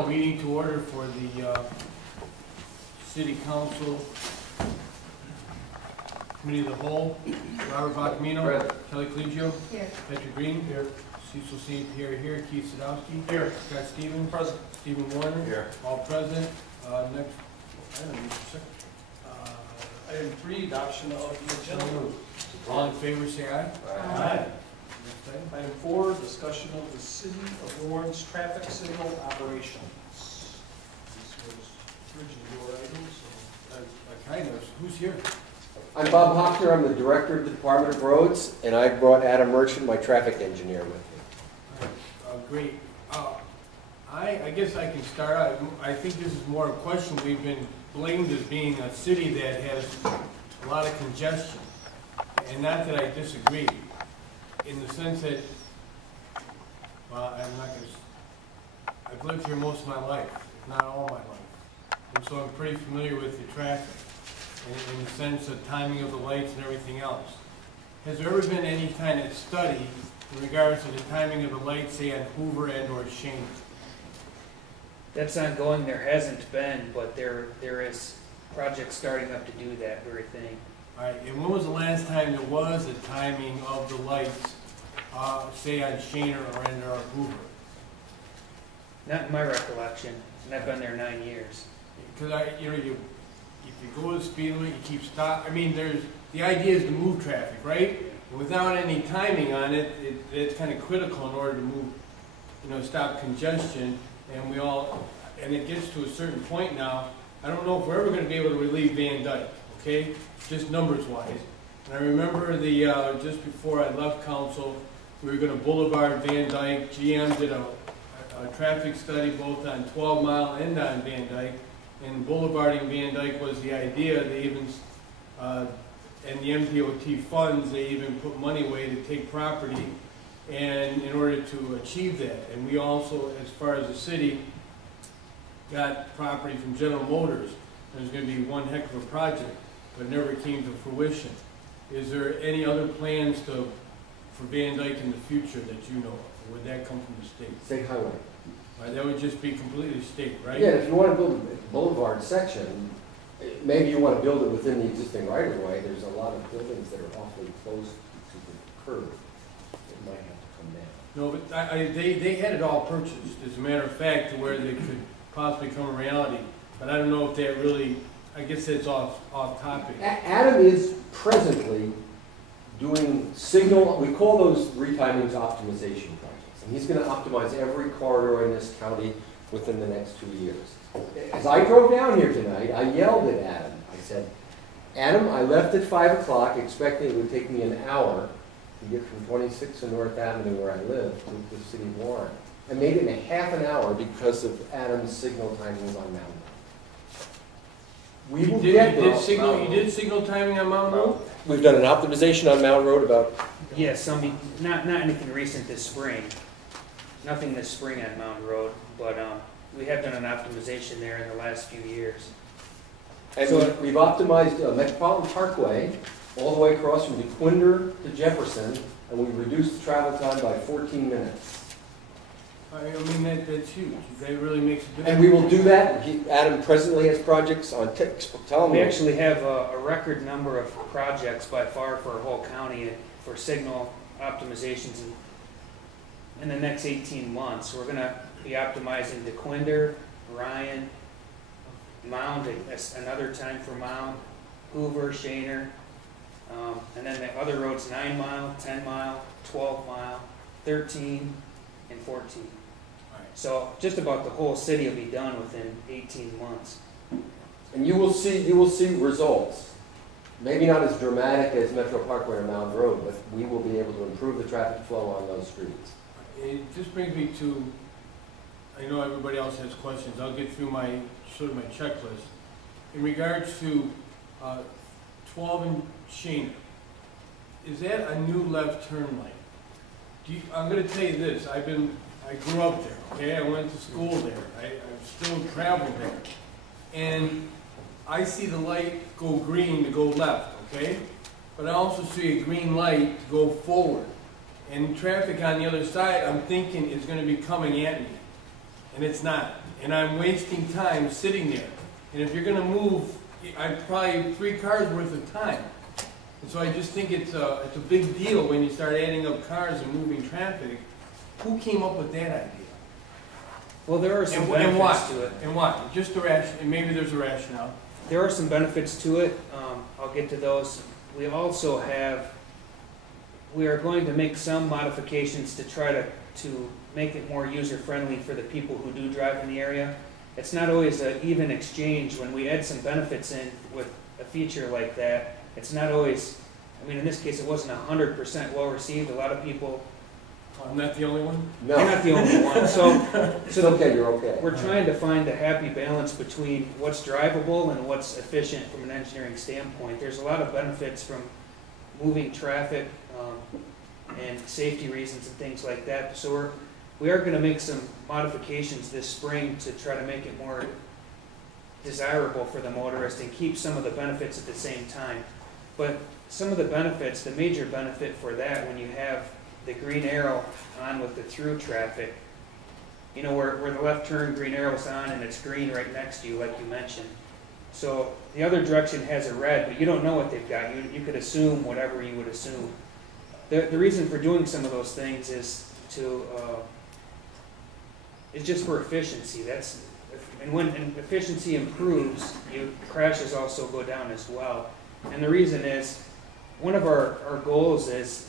call a meeting to order for the City Council Committee of the Whole. Robert Bacamino, Kelly Clegio, here. Patrick Green, here. Cecil St. Pierre here, Keith Sadowski, Here. Scott Stevens, present. Stephen Warner, Here. all present. Next, I don't need a second. Item 3, adoption of the agenda. All in favor, say aye. Aye. Next item. Item 4, discussion of the City of Lawrence traffic signal operations. This was originally your item, so. Kind of. Who's here? I'm Bob Hoffner. I'm the Director of the Department of Roads, and I brought Adam Merchant, my traffic engineer, with me. Great. I guess I can start out. I think this is more a question. We've been blamed as being a city that has a lot of congestion. And not that I disagree, in the sense that, well, I'm not going to, I've lived here most of my life, if not all my life. And so I'm pretty familiar with the traffic, in the sense of timing of the lights and everything else. Has there ever been any kind of study in regards to the timing of the lights, say on Hoover and or Shane? That's ongoing. There hasn't been, but there is projects starting up to do that very thing. All right, and when was the last time there was a timing of the lights, say on Shaner or in Hoover? Not in my recollection, and I've been there 9 years. Because if you go to the speed limit, you keep stop. I mean, the idea is to move traffic, right? And without any timing on it, it's kind of critical in order to move, stop congestion. And it gets to a certain point now. I don't know if we're ever going to be able to relieve Van Dyke, okay? Just numbers wise. And I remember just before I left council, we were going to boulevard Van Dyke. GM did a traffic study both on 12 Mile and on Van Dyke. And boulevarding Van Dyke was the idea. They even, and the MDOT funds, they even put money away to take property and in order to achieve that. And we also, as far as the city, got property from General Motors. There's going to be one heck of a project, but never came to fruition. Is there any other plans for Van Dyke in the future that you know of? Or would that come from the state? State highway. Right, that would just be completely state, right? Yeah, if you want to build a boulevard section, maybe you want to build it within the existing right-of-way. There's a lot of buildings that are awfully close to the curb. It might have to come down. No, but they had it all purchased, as a matter of fact, to where they could possibly become a reality. But I don't know if that really, I guess that's off topic. Adam is presently doing signal, we call those retimings optimization projects. And he's going to optimize every corridor in this county within the next 2 years. As I drove down here tonight, I yelled at Adam. I said, Adam, I left at 5 o'clock expecting it would take me an hour to get from 26th and North Avenue, where I live, to the city of Warren. I made it in half an hour because of Adam's signal timings on Mountain Road. You did signal timing on Mountain Road? We've done an optimization on Mountain Road about... Yes, not anything recent this spring. Nothing this spring on Mountain Road, but we have done an optimization there in the last few years. And so we've optimized Metropolitan Parkway all the way across from DeQuinder to Jefferson, and we've reduced the travel time by 14 minutes. I mean, that's huge. That really makes a difference. And we will do that. Adam presently has projects on We actually have a record number of projects by far for our whole county for signal optimizations in the next 18 months. We're going to be optimizing DeQuinder, Ryan, Mound, another time for Mound, Hoover, Shaner, and then the other roads, 9 Mile, 10 Mile, 12 Mile, 13, and 14. So just about the whole city will be done within 18 months. And you will see results. Maybe not as dramatic as Metro Parkway or Mound Road, but we will be able to improve the traffic flow on those streets. It just brings me to, I know everybody else has questions. I'll get through my checklist. In regards to 12 and Shaner, is that a new left turn lane? I'm going to tell you this. I grew up there, okay? I went to school there. I've still traveled there. And I see the light go green to go left, okay? But I also see a green light to go forward. And traffic on the other side, I'm thinking, is going to be coming at me. And it's not. and I'm wasting time sitting there. And if you're gonna move, I'm probably 3 cars worth of time. And so I just think it's a big deal when you start adding up cars and moving traffic. Who came up with that idea? Well, there are some And benefits why? to it. And why? Just the ration, and maybe there's a rationale. There are some benefits to it. I'll get to those. We also we are going to make some modifications to try to make it more user-friendly for the people who do drive in the area. It's not always an even exchange. When we add some benefits in with a feature like that, it's not always, I mean, in this case, it wasn't 100% well received. A lot of people. I'm not the only one? No. You're not the only one. So It's okay, you're okay. we're trying to find a happy balance between what's drivable and what's efficient from an engineering standpoint. There's a lot of benefits from moving traffic and safety reasons and things like that. So we are going to make some modifications this spring to try to make it more desirable for the motorist and keep some of the benefits at the same time. But some of the benefits, the major benefit for that, when you have the green arrow on with the through traffic, you know, where the left turn green arrow's on and it's green right next to you, like you mentioned. So the other direction has a red, but you don't know what they've got. You could assume whatever you would assume. The reason for doing some of those things is it's just for efficiency. And when efficiency improves, crashes also go down as well. And the reason is, one of our goals is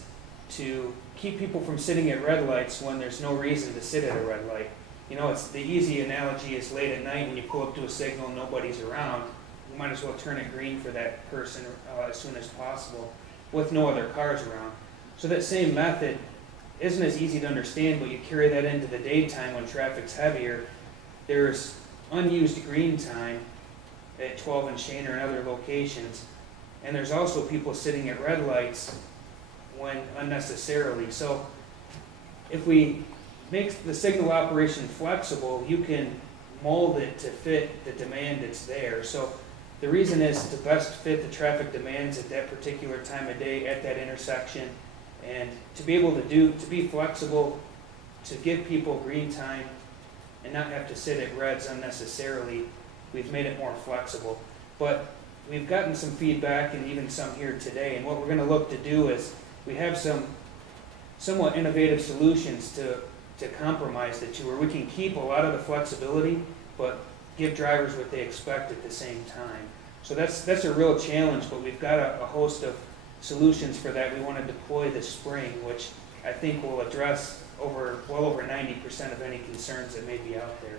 to keep people from sitting at red lights when there's no reason to sit at a red light. You know, it's the easy analogy is late at night when you pull up to a signal and nobody's around. You might as well turn it green for that person as soon as possible with no other cars around. So that same method isn't as easy to understand, but you carry that into the daytime when traffic's heavier. There's unused green time at 12 and Shaner and other locations, and there's also people sitting at red lights when unnecessarily. So if we make the signal operation flexible, you can mold it to fit the demand that's there. So the reason is to best fit the traffic demands at that particular time of day at that intersection, and to be able to be flexible, to give people green time and not have to sit at reds unnecessarily. We've made it more flexible. But we've gotten some feedback and even some here today, and what we're going to look to do is we have some somewhat innovative solutions to compromise the two, where we can keep a lot of the flexibility but give drivers what they expect at the same time. So that's a real challenge, but we've got a host of solutions for that we want to deploy this spring, which I think will address well over 90% of any concerns that may be out there.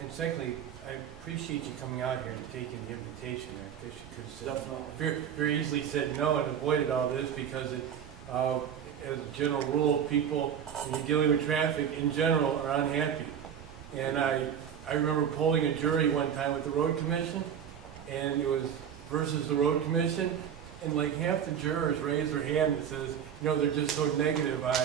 And secondly, I appreciate you coming out here and taking the invitation. I guess you could have very easily said no and avoided all this, because as a general rule, people, when you're dealing with traffic in general, are unhappy. And I remember polling a jury one time with the road commission, and it was versus the road commission, and like half the jurors raised their hand and says, you know, they're just so negative on,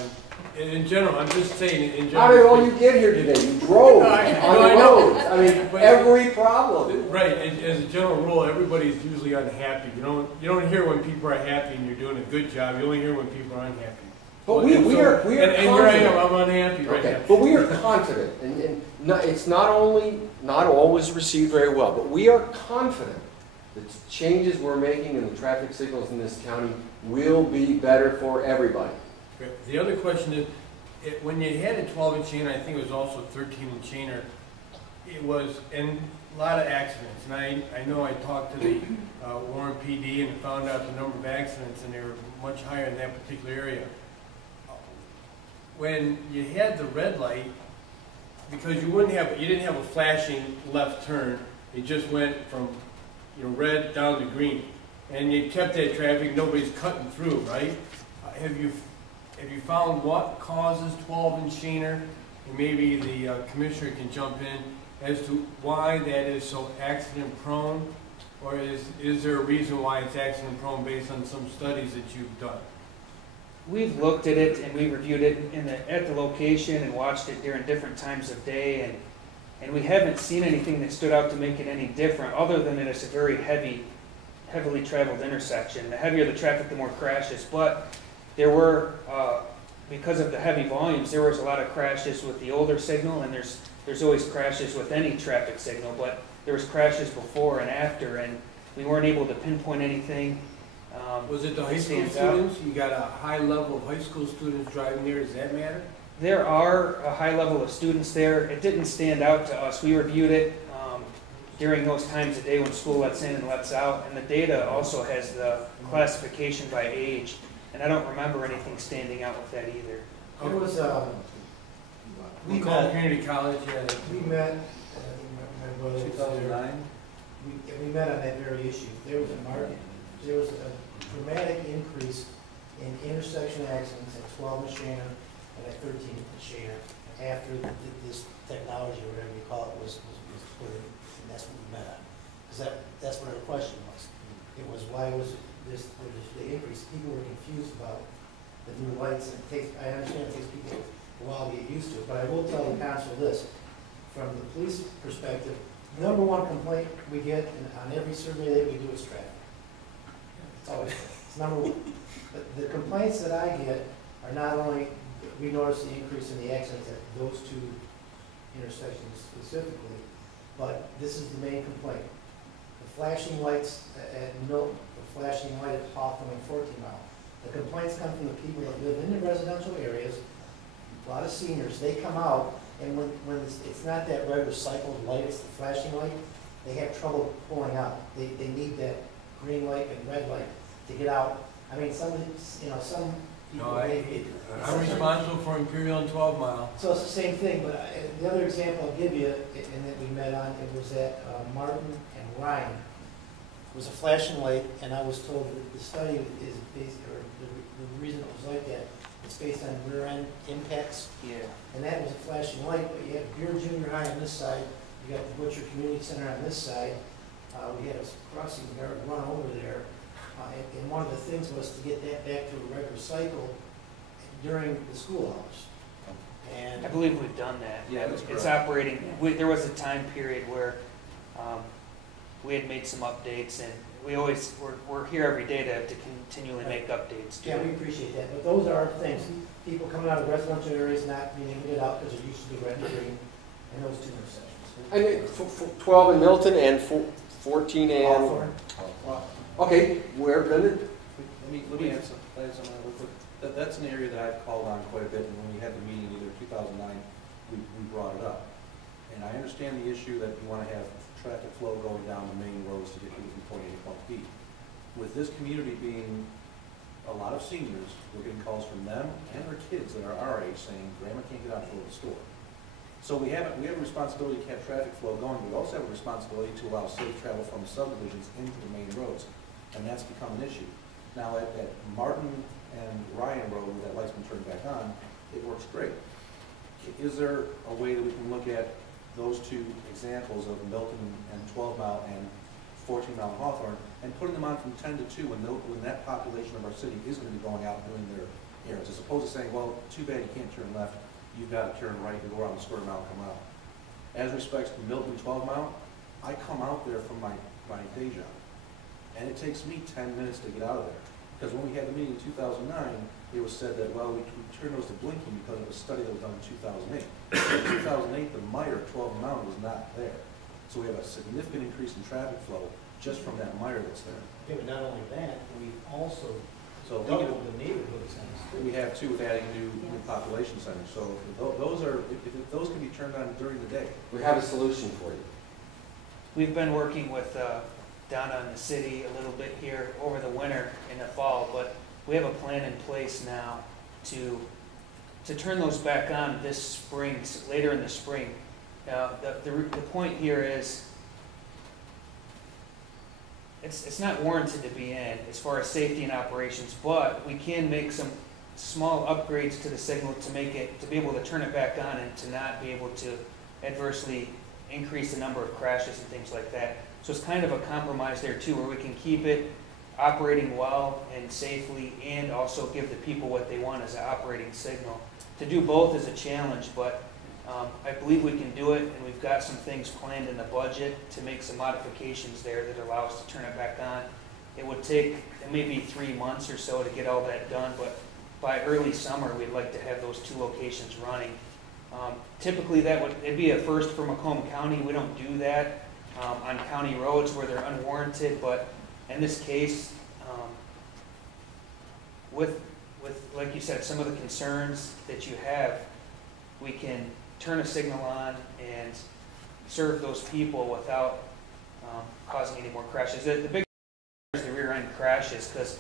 in general, I'm just saying in general. How did all you get here today? You drove on the roads. I mean, but every problem. Right, as a general rule, everybody's usually unhappy. You don't hear when people are happy and you're doing a good job. You only hear when people are unhappy. But we are confident. And here I am, I'm unhappy right now. But we are confident, and it's not always received very well, but we are confident that the changes we're making in the traffic signals in this county will be better for everybody. The other question is, when you had a 12-inch chainer, I think it was also 13-inch chainer, it was, and a lot of accidents. And I know I talked to the Warren PD and found out the number of accidents, and they were much higher in that particular area. When you had the red light, because you didn't have a flashing left turn, it just went from red down to green, and you kept that traffic. Nobody's cutting through, right? Have you found what causes 12-inch chainer? And maybe the commissioner can jump in as to why that is so accident prone, or is there a reason why it's accident prone based on some studies that you've done? We've looked at it and we reviewed it at the location and watched it during different times of day, and we haven't seen anything that stood out to make it any different, other than that it's a very heavily traveled intersection. The heavier the traffic, the more crashes. But there were, because of the heavy volumes, there was a lot of crashes with the older signal, and there's there's always crashes with any traffic signal, but there was crashes before and after, and we weren't able to pinpoint anything. Was it the high school stands out. students? You got a high level of high school students driving there, does that matter? There are a high level of students there. It didn't stand out to us. We reviewed it during those times of day when school lets in and lets out, and the data also has the classification by age, and I don't remember anything standing out with that either. There was, we McCall met, Community College, yeah. we met, my brother was there. 2009? We met on that very issue. There was a dramatic increase in intersection accidents at 12 and Shannon and at 13 and Shannon after this technology, or whatever you call it, was put in, and that's what we met on. Because that's what our question was. It was, why was this the increase? People were confused about the new lights, and I understand it takes people a while to get used to it, but I will tell the council this, from the police perspective, number one complaint we get on every survey that we do is traffic. It's always, it's number one. But the complaints that I get are not only, we notice the increase in the accidents at those two intersections specifically, but this is the main complaint. The flashing lights at Milton, the flashing light at Hawthorne and 14 Mile. The complaints come from the people that live in the residential areas, a lot of seniors. They come out, and when it's not that red recycled light, it's the flashing light, they have trouble pulling out. They need that green light and red light to get out. I mean, some people, No, I'm responsible for Imperial and 12 Mile. So it's the same thing, but the other example I'll give you, and that we met on, it was at Martin and Ryan. It was a flashing light, and I was told that the study is based, or the reason it was like that, it's based on rear end impacts. Yeah. And that was a flashing light, but you had Beer Junior High on this side, you got the Butcher Community Center on this side. We had a crossing guard run over there. And one of the things was to get that back to a regular cycle during the school hours. And I believe we've done that. Yeah, that's It's correct. operating. There was a time period where we had made some updates, and we're here every day to continually make updates. yeah, we appreciate that. But those are things. People coming out of residential areas not being able to get out because they're used to the red and green and those two intersections. And 12 in Milton and 14 and... Hawthorne. Okay, where, Brendan? Let me add something real quick. That's an area that I've called on quite a bit, and when we had the meeting either 2009, we brought it up. And I understand the issue that we want to have traffic flow going down the main roads to get people from point A to point B. With this community being a lot of seniors, we're getting calls from them and their kids that are our age saying, Grandma can't get out to the store. So we have a responsibility to have traffic flow going, but we also have a responsibility to allow safe travel from subdivisions into the main roads, and that's become an issue. Now at Martin and Ryan Road, where that light's been turned back on, it works great. Is there a way that we can look at those two examples of Milton and 12 Mile and 14 Mile and Hawthorne and putting them on from 10 to 2 when that population of our city is going to be going out and doing their errands, as opposed to saying, well, too bad you can't turn left, you've got to turn right and go around the square mile and come out. As respects to Milton 12 Mile, I come out there from my day job, and it takes me 10 minutes to get out of there. Because when we had the meeting in 2009, it was said that, well, we turned those to blinking because of a study that was done in 2008. In 2008, the Meyer 12 Mile was not there. So we have a significant increase in traffic flow just from that Meyer that's there. Yeah, but not only that, we've also So doubled the neighborhood centers. we have two with adding new population centers. So those are, if those can be turned on during the day. We have a solution for you. We've been working with Donna in the city a little bit here over the winter and the fall, but we have a plan in place now to turn those back on this spring, later in the spring. The point here is it's not warranted to be in as far as safety and operations, but we can make some small upgrades to the signal to be able to turn it back on and to not be able to adversely increase the number of crashes and things like that. So it's kind of a compromise there too, where we can keep it operating well and safely and also give the people what they want as an operating signal. To do both is a challenge, but I believe we can do it, and we've got some things planned in the budget to make some modifications there that allow us to turn it back on. It would take maybe 3 months or so to get all that done, but by early summer, we'd like to have those two locations running. Typically, it'd be a first for Macomb County. We don't do that on county roads where they're unwarranted, but in this case, with like you said, some of the concerns that you have, we can turn a signal on and serve those people without causing any more crashes. The big is the rear end crashes, because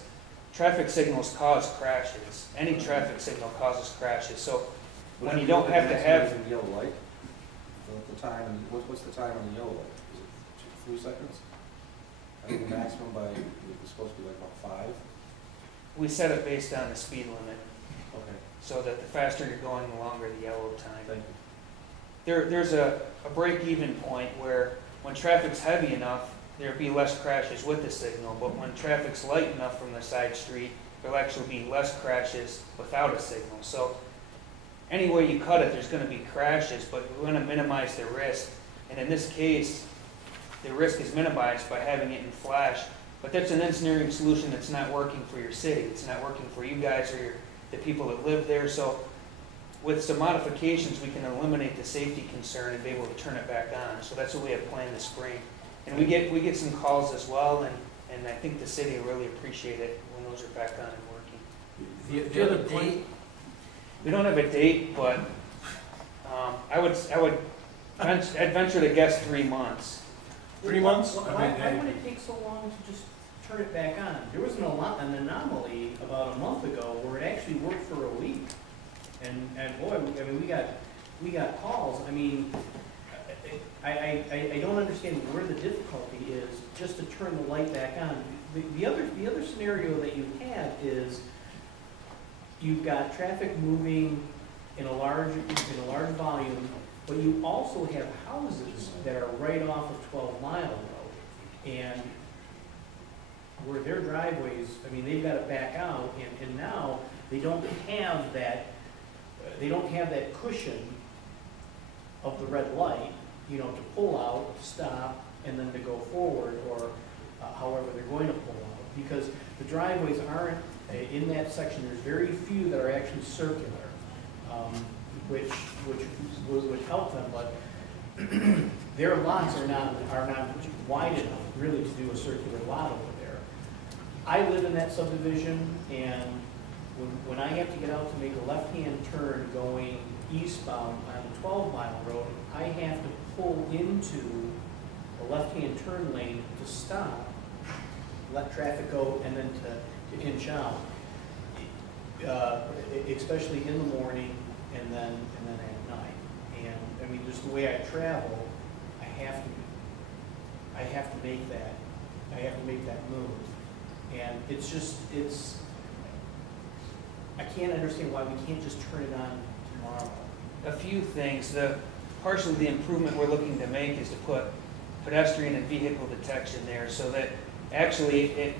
traffic signals cause crashes. Any traffic signal causes crashes. So when you don't have to have yellow light, the time, and what's the time on the yellow light? Is it 3 seconds? I think the maximum is supposed to be like about 5. we set it based on the speed limit, Okay, so that the faster you're going, the longer the yellow time. thank you. There's a break-even point where when traffic's heavy enough, there'll be less crashes with the signal, but when traffic's light enough from the side street, there'll actually be less crashes without a signal. So any way you cut it, there's going to be crashes, but we want to minimize the risk. And in this case, the risk is minimized by having it in flash. But that's an engineering solution that's not working for your city. It's not working for you guys or the people that live there. So with some modifications, we can eliminate the safety concern and be able to turn it back on. So that's what we have planned this spring. And we get some calls as well, and I think the city will really appreciate it when those are back on and working. The other point, We don't have a date, but I'd venture to guess 3 months. 3 months? Why would it take so long to just turn it back on? There was an anomaly about a month ago where it actually worked for a week. And boy, I mean, we got calls. I mean, I don't understand where the difficulty is just to turn the light back on. The other scenario that you have is you've got traffic moving in a large volume, but you also have houses that are right off of 12 Mile Road, and where their driveways, I mean, they've got to back out, and now they don't have that cushion of the red light, you know, to pull out, stop, and then to go forward, or however they're going to pull out, because the driveways aren't, in that section, there's very few that are actually circular, which would help them, but their lots are not wide enough really to do a circular lot over there. I live in that subdivision, and when I have to get out to make a left-hand turn going eastbound on 12 Mile Road, I have to pull into a left-hand turn lane to stop, let traffic go, and then to inch out, especially in the morning and then at night. And I mean, just the way I travel, I have to make that move. And I can't understand why we can't just turn it on tomorrow. A few things. Partially the improvement we're looking to make is to put pedestrian and vehicle detection there, so that actually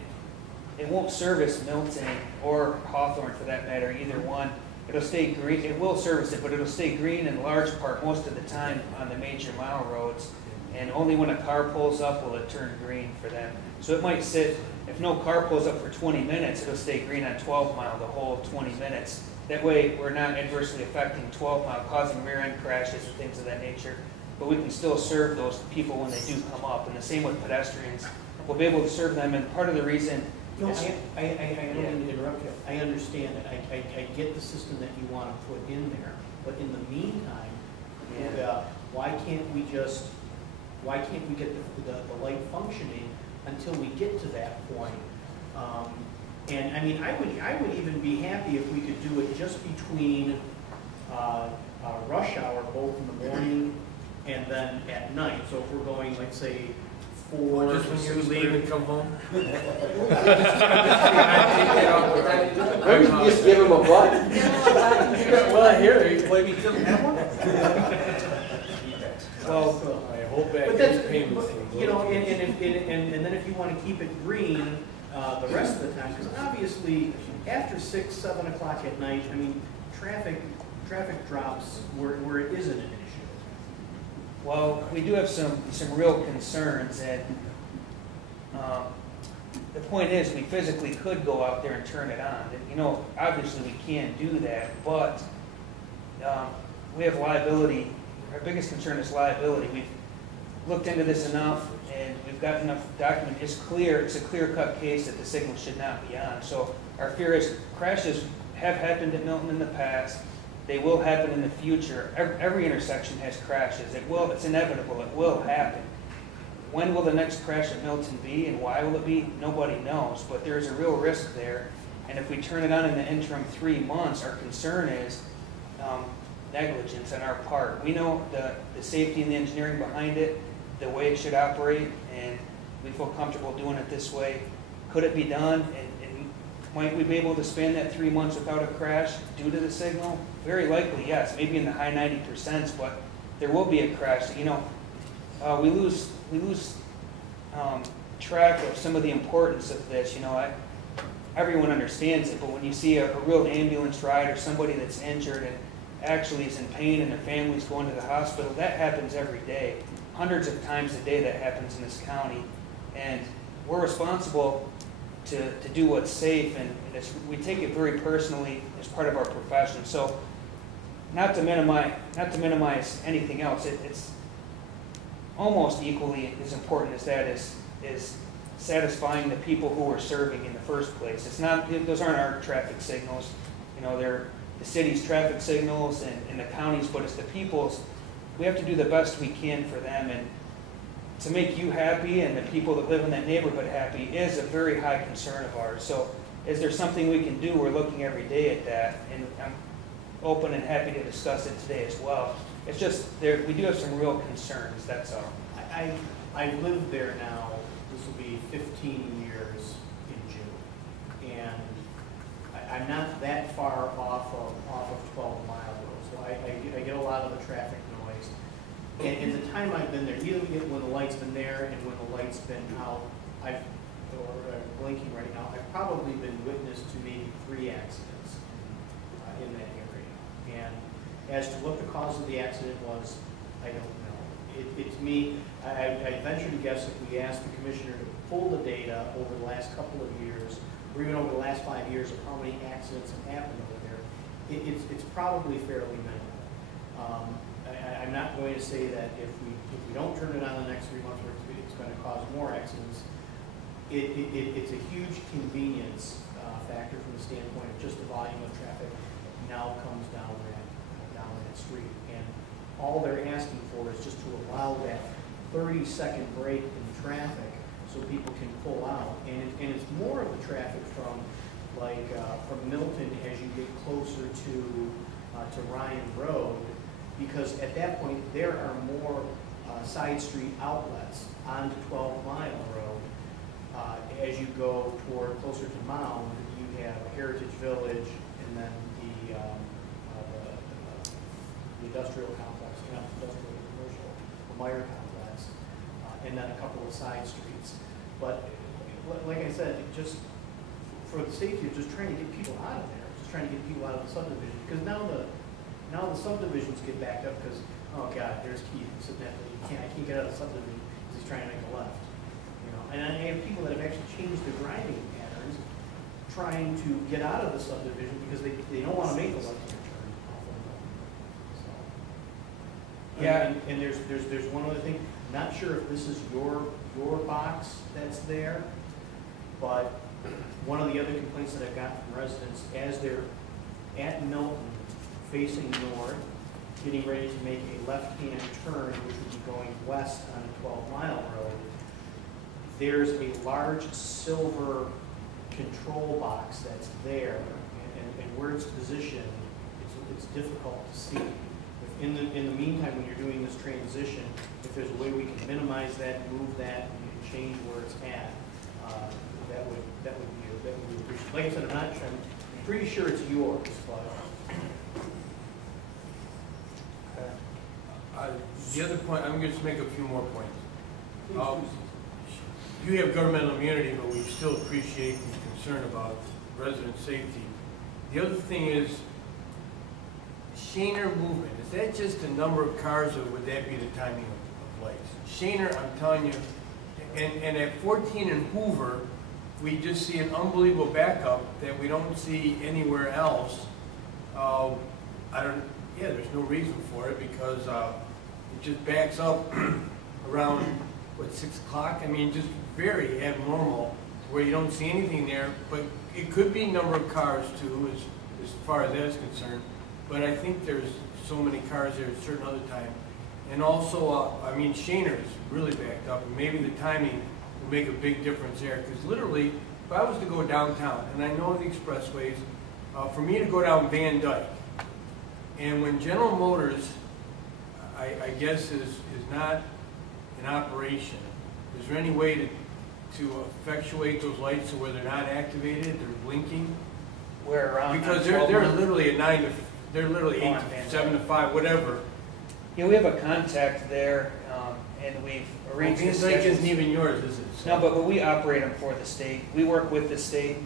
it won't service Milton or Hawthorne for that matter, either one. It'll stay green. It will service it, but it'll stay green in large part most of the time on the major mile roads. And only when a car pulls up will it turn green for them. So it might sit, if no car pulls up for 20 minutes, it'll stay green on 12 Mile the whole 20 minutes. That way we're not adversely affecting 12 Mile, causing rear end crashes and things of that nature. But we can still serve those people when they do come up. And the same with pedestrians. We'll be able to serve them, and part of the reason No, I don't mean to interrupt you. I understand it. I get the system that you want to put in there. But in the meantime, why can't we get the light functioning until we get to that point? And I mean, I would even be happy if we could do it just between rush hour, both in the morning and then at night. So if we're going, like, say, 4 just when you leave and come home. Why don't you just give him a button? Well, I hear you play me till that one. well, I hope that But gets that's, payments. you know, and then if you want to keep it green the rest of the time, because obviously after 6, 7 o'clock at night, I mean, traffic drops where it isn't an issue. well, we do have some real concerns, and the point is we physically could go out there and turn it on. You know, obviously we can't do that, but we have liability. Our biggest concern is liability. We've looked into this enough, and we've got enough document. It's clear, it's a clear-cut case that the signal should not be on. So our fear is crashes have happened at Milton in the past. They will happen in the future. Every intersection has crashes. It's inevitable. It will happen. When will the next crash at Milton be, and why will it be? Nobody knows, but there's a real risk there. And if we turn it on in the interim 3 months, our concern is negligence on our part. We know the safety and the engineering behind it, the way it should operate, and we feel comfortable doing it this way. Could it be done, and might we be able to span that 3 months without a crash due to the signal? Very likely, yes, maybe in the high 90%, but there will be a crash. You know, we lose track of some of the importance of this. You know, everyone understands it, but when you see a real ambulance ride or somebody that's injured and actually is in pain and their family's going to the hospital, that happens every day. Hundreds of times a day that happens in this county. And we're responsible to do what's safe, and we take it very personally as part of our profession. So not to minimize anything else, it's almost equally as important as that is satisfying the people who we're serving in the first place. It's not; those aren't our traffic signals. You know, they're the city's traffic signals and the county's, but it's the people's. We have to do the best we can for them, and to make you happy and the people that live in that neighborhood happy is a very high concern of ours. So is there something we can do? We're looking every day at that, and I'm open and happy to discuss it today as well. It's just we do have some real concerns, that's all. I've lived there now, this will be 15 years in June, and I'm not that far off of 12 Mile Road, so I get a lot of the traffic noise. And in the time I've been there, even when the light's been there and when the light's been out, or blinking right now, I've probably been witness to maybe 3 accidents in that area. And as to what the cause of the accident was, I don't know. To me, I venture to guess if we asked the commissioner to pull the data over the last couple of years, or even over the last 5 years of how many accidents have happened over there, it's probably fairly minimal. I'm not going to say that if we don't turn it on the next 3 months, it's going to cause more accidents. It's a huge convenience factor from the standpoint of just the volume of traffic now comes down that street. And all they're asking for is just to allow that 30-second break in traffic so people can pull out. And it's more of the traffic from Milton as you get closer to Ryan Road, because at that point there are more side street outlets onto 12 Mile Road. As you go closer to Mound, you have Heritage Village, and then the industrial complex, not industrial, commercial, the Meyer complex, and then a couple of side streets. But like I said, just for the safety of just trying to get people out of there, just trying to get people out of the subdivision, because now the subdivisions get backed up because, oh God, there's Keith sitting there, I can't get out of the subdivision because he's trying to make a left. You know, and I have people that have actually changed their driving patterns trying to get out of the subdivision because they don't want to make the left-hand turn off of them. So, yeah, and there's one other thing. Not sure if this is your box that's there, but one of the other complaints that I've got from residents, as they're at Milton, facing north, getting ready to make a left-hand turn, which would be going west on a 12 Mile Road, there's a large silver control box that's there, and where it's positioned, it's difficult to see. If in the meantime, when you're doing this transition, if there's a way we can minimize that, move that, and change where it's at, that would be appreciated. Like I said, I'm pretty sure it's yours, but. The other point, I'm going to make a few more points. You have governmental immunity, but we still appreciate and concern about resident safety. The other thing is, Shaner movement. Is that just a number of cars, or would that be the timing of lights? Shaner, I'm telling you, and at 14 and Hoover, we just see an unbelievable backup that we don't see anywhere else. yeah, there's no reason for it because it just backs up around, what, 6 o'clock? I mean, just very abnormal where you don't see anything there, but it could be number of cars too, as far as that's concerned. But I think there's so many cars there at a certain other time. And also, I mean, Shainer's really backed up, and maybe the timing will make a big difference there. Because literally, if I was to go downtown, and I know the expressways, for me to go down Van Dyke, and when General Motors, I guess, is not in operation, is there any way to effectuate those lights so where they're not activated, they're blinking? Where around? Because they're literally at 9 to, they're literally 8 to 7 to 5, whatever. Yeah, we have a contact there, and we've arranged the Van Dyke isn't schedules. even yours, is it? So- No, but we operate them for the state. We work with the state.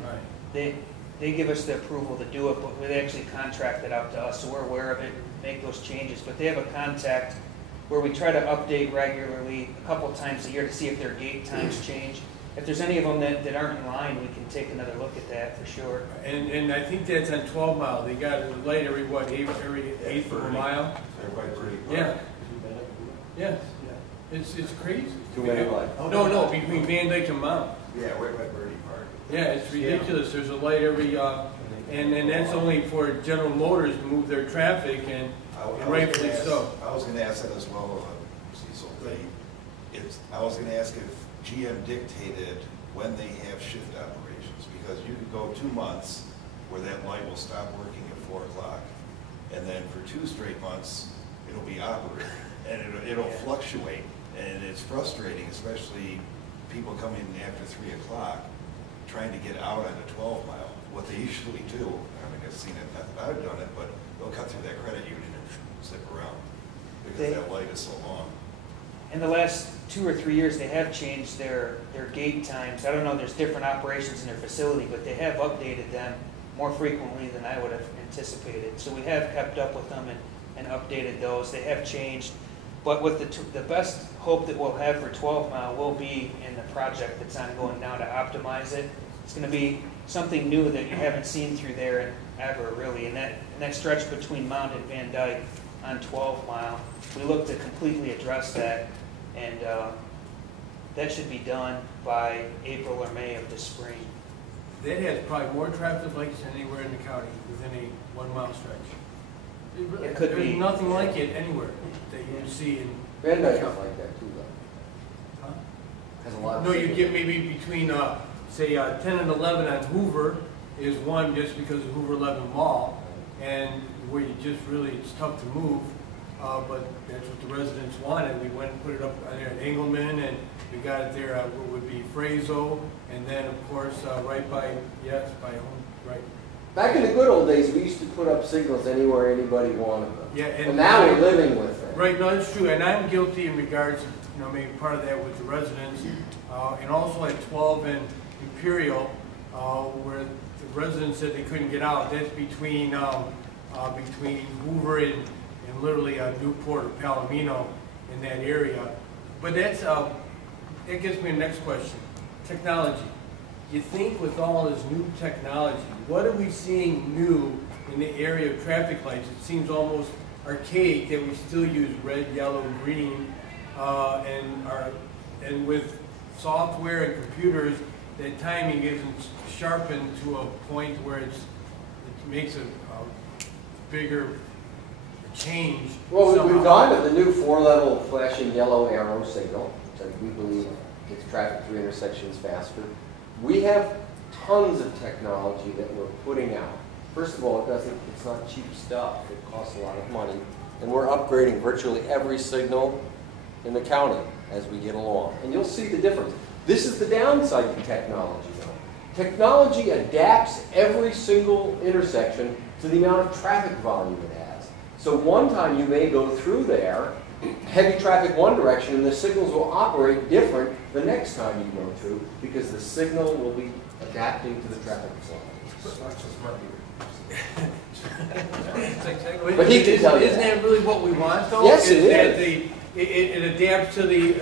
Right. They give us the approval to do it, but they actually contract it out to us, so we're aware of it, make those changes. But they have a contact where we try to update regularly, a couple of times a year, to see if their gate times change. If there's any of them that aren't in line, we can take another look at that for sure. And I think that's on 12 Mile. They got a light every, what, every eighth of a mile? Everybody pretty. Yeah. Yes. It's crazy. Too many lights. No, between Van Dyke and Mount. Yeah, right by Birdie Park. Yeah, it's ridiculous. There's a light every, and that's only for General Motors to move their traffic, and rightfully so. I was gonna ask that as well, Cecil. I was gonna ask if GM dictated when they have shift operations, because you could go 2 months where that light will stop working at 4 o'clock, and then for 2 straight months, it'll be operating, and it'll fluctuate, and it's frustrating, especially people coming after 3 o'clock, trying to get out on a 12 Mile, what they usually do. I mean, I've seen it, not that I've done it, but they'll cut through that credit union and zip around, because that light is so long. In the last 2 or 3 years, they have changed their gate times. I don't know, there's different operations in their facility, but they have updated them more frequently than I would have anticipated. So we have kept up with them and updated those. They have changed. But with the best hope that we'll have for 12 Mile will be in the project that's ongoing now to optimize it. It's going to be something new that you haven't seen through there ever, really. And that stretch between Mount and Van Dyke on 12 Mile, we look to completely address that. And that should be done by April or May of this spring. That has probably more traffic lights than anywhere in the county within a 1 mile stretch. It could be. There's nothing like it anywhere that you can see in. Van Dyke is like that too, though. Huh? Has a lot of. No, you get maybe between, say, 10 and 11 on Hoover is one just because of Hoover 11 Mall, and where you just really, it's tough to move, but that's what the residents wanted. We went and put it up there at Engelman, and we got it there at what would be Frazo, and then, of course, right by, yes, by home, right. Back in the good old days, we used to put up signals anywhere anybody wanted them. Yeah, And now we're living with it. Right, no, that's true, and I'm guilty in regards to, maybe part of that with the residents, and also at 12 and Imperial, where the residents said they couldn't get out. That's between Hoover and literally Newport or Palomino in that area. But that's, that gets me to the next question, technology. You think with all this new technology, what are we seeing new in the area of traffic lights? It seems almost archaic that we still use red, yellow, green, and with software and computers, that timing isn't sharpened to a point where it makes a bigger change. Well, somehow. we've gone to the new 4-level flashing yellow arrow signal, which we believe gets traffic through intersections faster. We have tons of technology that we're putting out. First of all, it's not cheap stuff. It costs a lot of money. And we're upgrading virtually every signal in the county as we get along. And you'll see the difference. This is the downside of technology, though. Technology adapts every single intersection to the amount of traffic volume it has. So one time you may go through there, heavy traffic one direction, and the signals will operate different the next time you go through because the signal will be adapting to the traffic flow. But he can tell you Isn't that really what we want, though? Yes, it That is. it adapts to the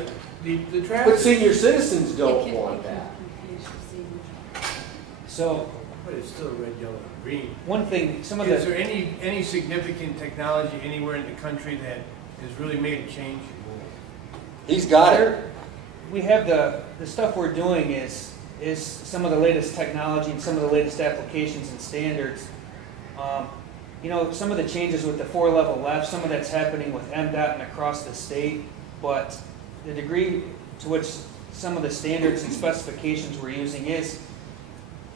traffic. But senior citizens don't want that. So But it's still red, yellow, and green. One thing, some of Is the, there any significant technology anywhere in the country that has really made a change? He's got it. we have the stuff we're doing is some of the latest technology and some of the latest applications and standards. You know, some of the changes with the 4-level left, some of that's happening with MDOT and across the state, but the degree to which some of the standards and specifications we're using is,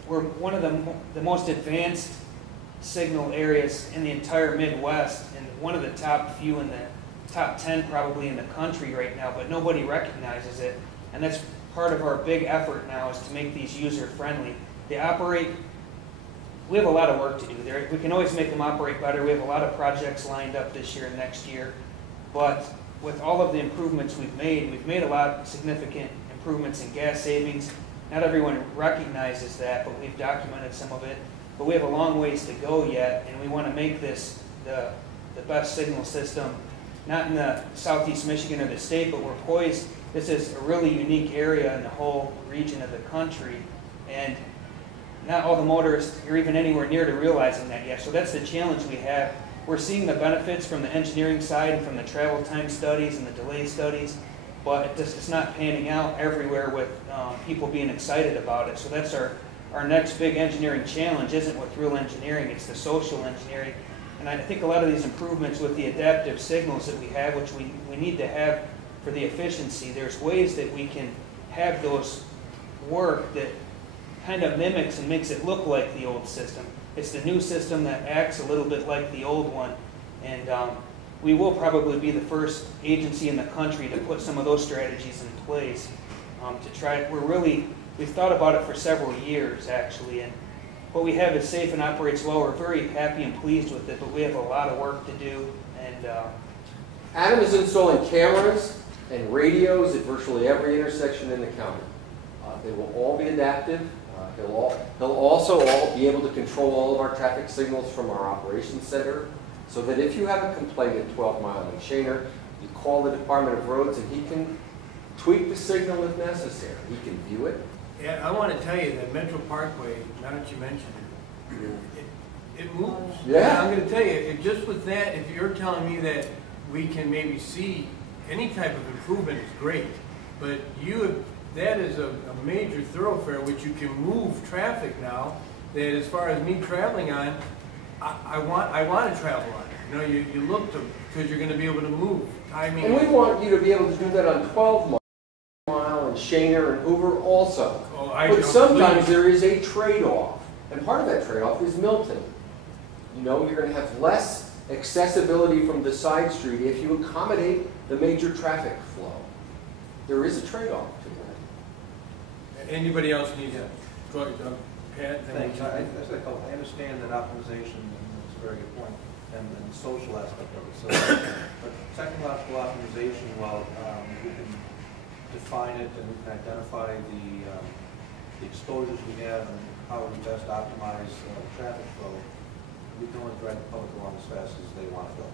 we're one of the most advanced signal areas in the entire Midwest, and one of the top few in the top 10 probably in the country right now, but nobody recognizes it. And that's part of our big effort now, is to make these user-friendly. They operate, we have a lot of work to do there. We can always make them operate better. We have a lot of projects lined up this year and next year. But with all of the improvements we've made a lot of significant improvements in gas savings. Not everyone recognizes that, but we've documented some of it. But we have a long ways to go yet, and we want to make this the best signal system, not in the southeast Michigan or the state, but we're poised. This is a really unique area in the whole region of the country, and not all the motorists are even anywhere near to realizing that yet. So that's the challenge we have. We're seeing the benefits from the engineering side and from the travel time studies and the delay studies, but it's not panning out everywhere with people being excited about it. So that's our next big engineering challenge. Isn't with real engineering, it's the social engineering. And I think a lot of these improvements with the adaptive signals that we have, which we need to have for the efficiency, there's ways that we can have those work that kind of mimics and makes it look like the old system. It's the new system that acts a little bit like the old one. And we will probably be the first agency in the country to put some of those strategies in place to try. We've thought about it for several years, actually, and what we have is safe and operates well. We're very happy and pleased with it, but we have a lot of work to do. And Adam is installing cameras and radios at virtually every intersection in the county. They will all be adaptive. He'll also be able to control all of our traffic signals from our operations center, so that if you have a complaint at 12 Mile and Shaner, you call the Department of Roads and he can tweak the signal if necessary. He can view it. Yeah, I want to tell you that Metro Parkway, now that you mentioned it moves. Yeah. I'm going to tell you, just with that, if you're telling me that we can maybe see any type of improvement, is great. But that is a major thoroughfare which you can move traffic now, that as far as me traveling on, I want to travel on it. You know, you look to, because you're going to be able to move. Timing. And we want you to be able to do that on 12 Mile and Shaner and Hoover also. Oh, but sometimes there is a trade-off. And part of that trade-off is Milton. You know, you're going to have less accessibility from the side street if you accommodate the major traffic flow. There is a trade-off to that. Anybody else need to go ahead, Pat? Thanks. I understand that optimization, and it's a very good point, and the social aspect of it. So, but technological optimization, while we can define it and we can identify the exposures we have and how we best optimize traffic flow, we can only drive the public along as fast as they want to go.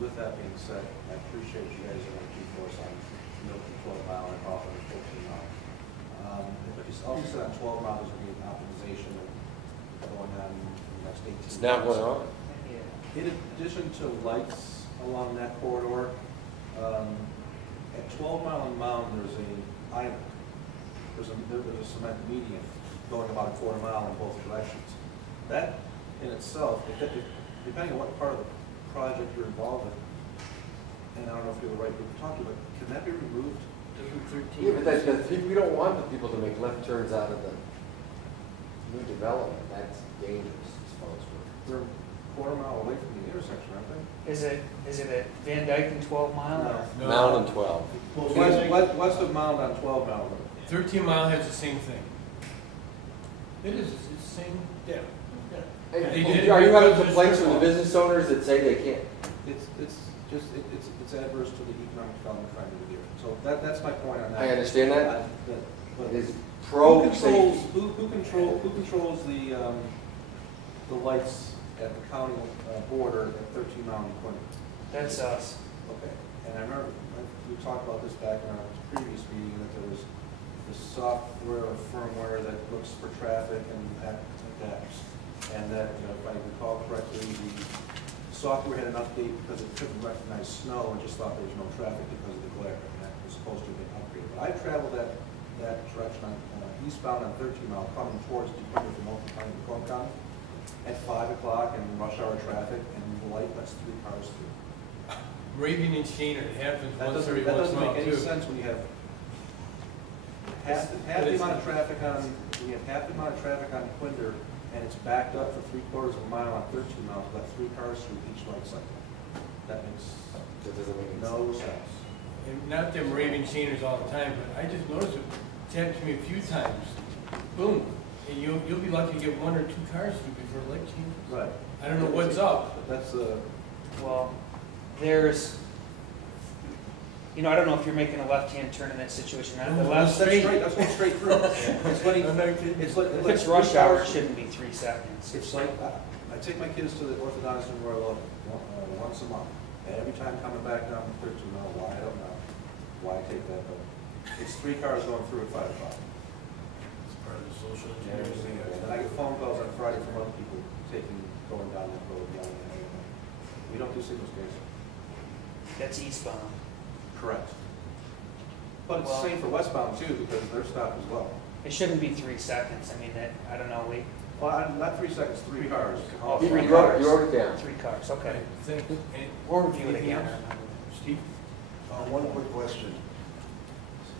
With that being said, I appreciate you guys are going to keep force on Milton 12 Mile and Coffin 14 Mile. But it's also said on 12 Mile there's going to be an optimization going on in the next 18 months. It's not going on. In addition to lights along that corridor, at 12 Mile and Mound there's a cement median going about a quarter mile in both directions. That in itself, depending on what part of the project you're involved in, and I don't know if you're the right group to talk to, but can that be removed? Yeah, but we don't want the people to make left turns out of the new development. That's dangerous as far as They're a quarter mile away from the intersection, aren't they? is it at Van Dyke and 12 Mile? No. Mound and 12. West of Mound on 12 Mile. 13 Mile has the same thing. It is, it's the same, yeah. Are you having complaints from the business owners that say they can't? It's adverse to the economic development trying to do. So that's my point on that. I understand that. But It is pro safety. who controls the lights at the county border at 13 Mile and Quinn? That's us. Okay. And I remember we talked about this back in our previous meeting, that there was software or firmware that looks for traffic and adapts. And that, if I recall correctly, the software had an update because it couldn't recognize snow and just thought there was no traffic because of the glare, and that was supposed to have been upgraded. But I traveled that direction on eastbound on 13 mile, coming towards Decatur from Oakland County to Macomb County at 5 o'clock and rush hour traffic, and the light lets 3 cars through. Raving and Shane, it happens That once doesn't, every that once doesn't in a while make any too. sense when you have half the amount of traffic on, when you have half the amount of traffic on Quinder, and it's backed up for 3/4 of a mile on 13 miles, let 3 cars through each light cycle. That makes That doesn't make any no sense. sense. And not them raving Shaners all the time, but I just noticed it tapped to me a few times. Boom, and you'll be lucky to get 1 or 2 cars through before the light changes. Right. I don't know what's up. But that's the, Well, there's, I don't know if you're making a left-hand turn in that situation. On the No, left, straight. that's going straight through. It's letting, it's like. if it's rush hour, it shouldn't be 3 seconds. It's like, I take my kids to the orthodontist in Royal Oak once a month, and every time coming back down the 13 mile, why, I don't know why I take that, but it's 3 cars going through at 5 o'clock. It's part of the social And engineering. I get phone calls on Friday from other people going down that road, yelling at me. We don't do signal space. That's eastbound. Correct. But it's Well- the same for westbound too, because they're stopped as well. It shouldn't be 3 seconds. I mean, I don't know, Well, not 3 seconds, 3 cars. Oh, You 3 wrote cars. you wrote it down. 3 cars, okay. Thanks. And We'll review it anything again. else? Steve? One quick question.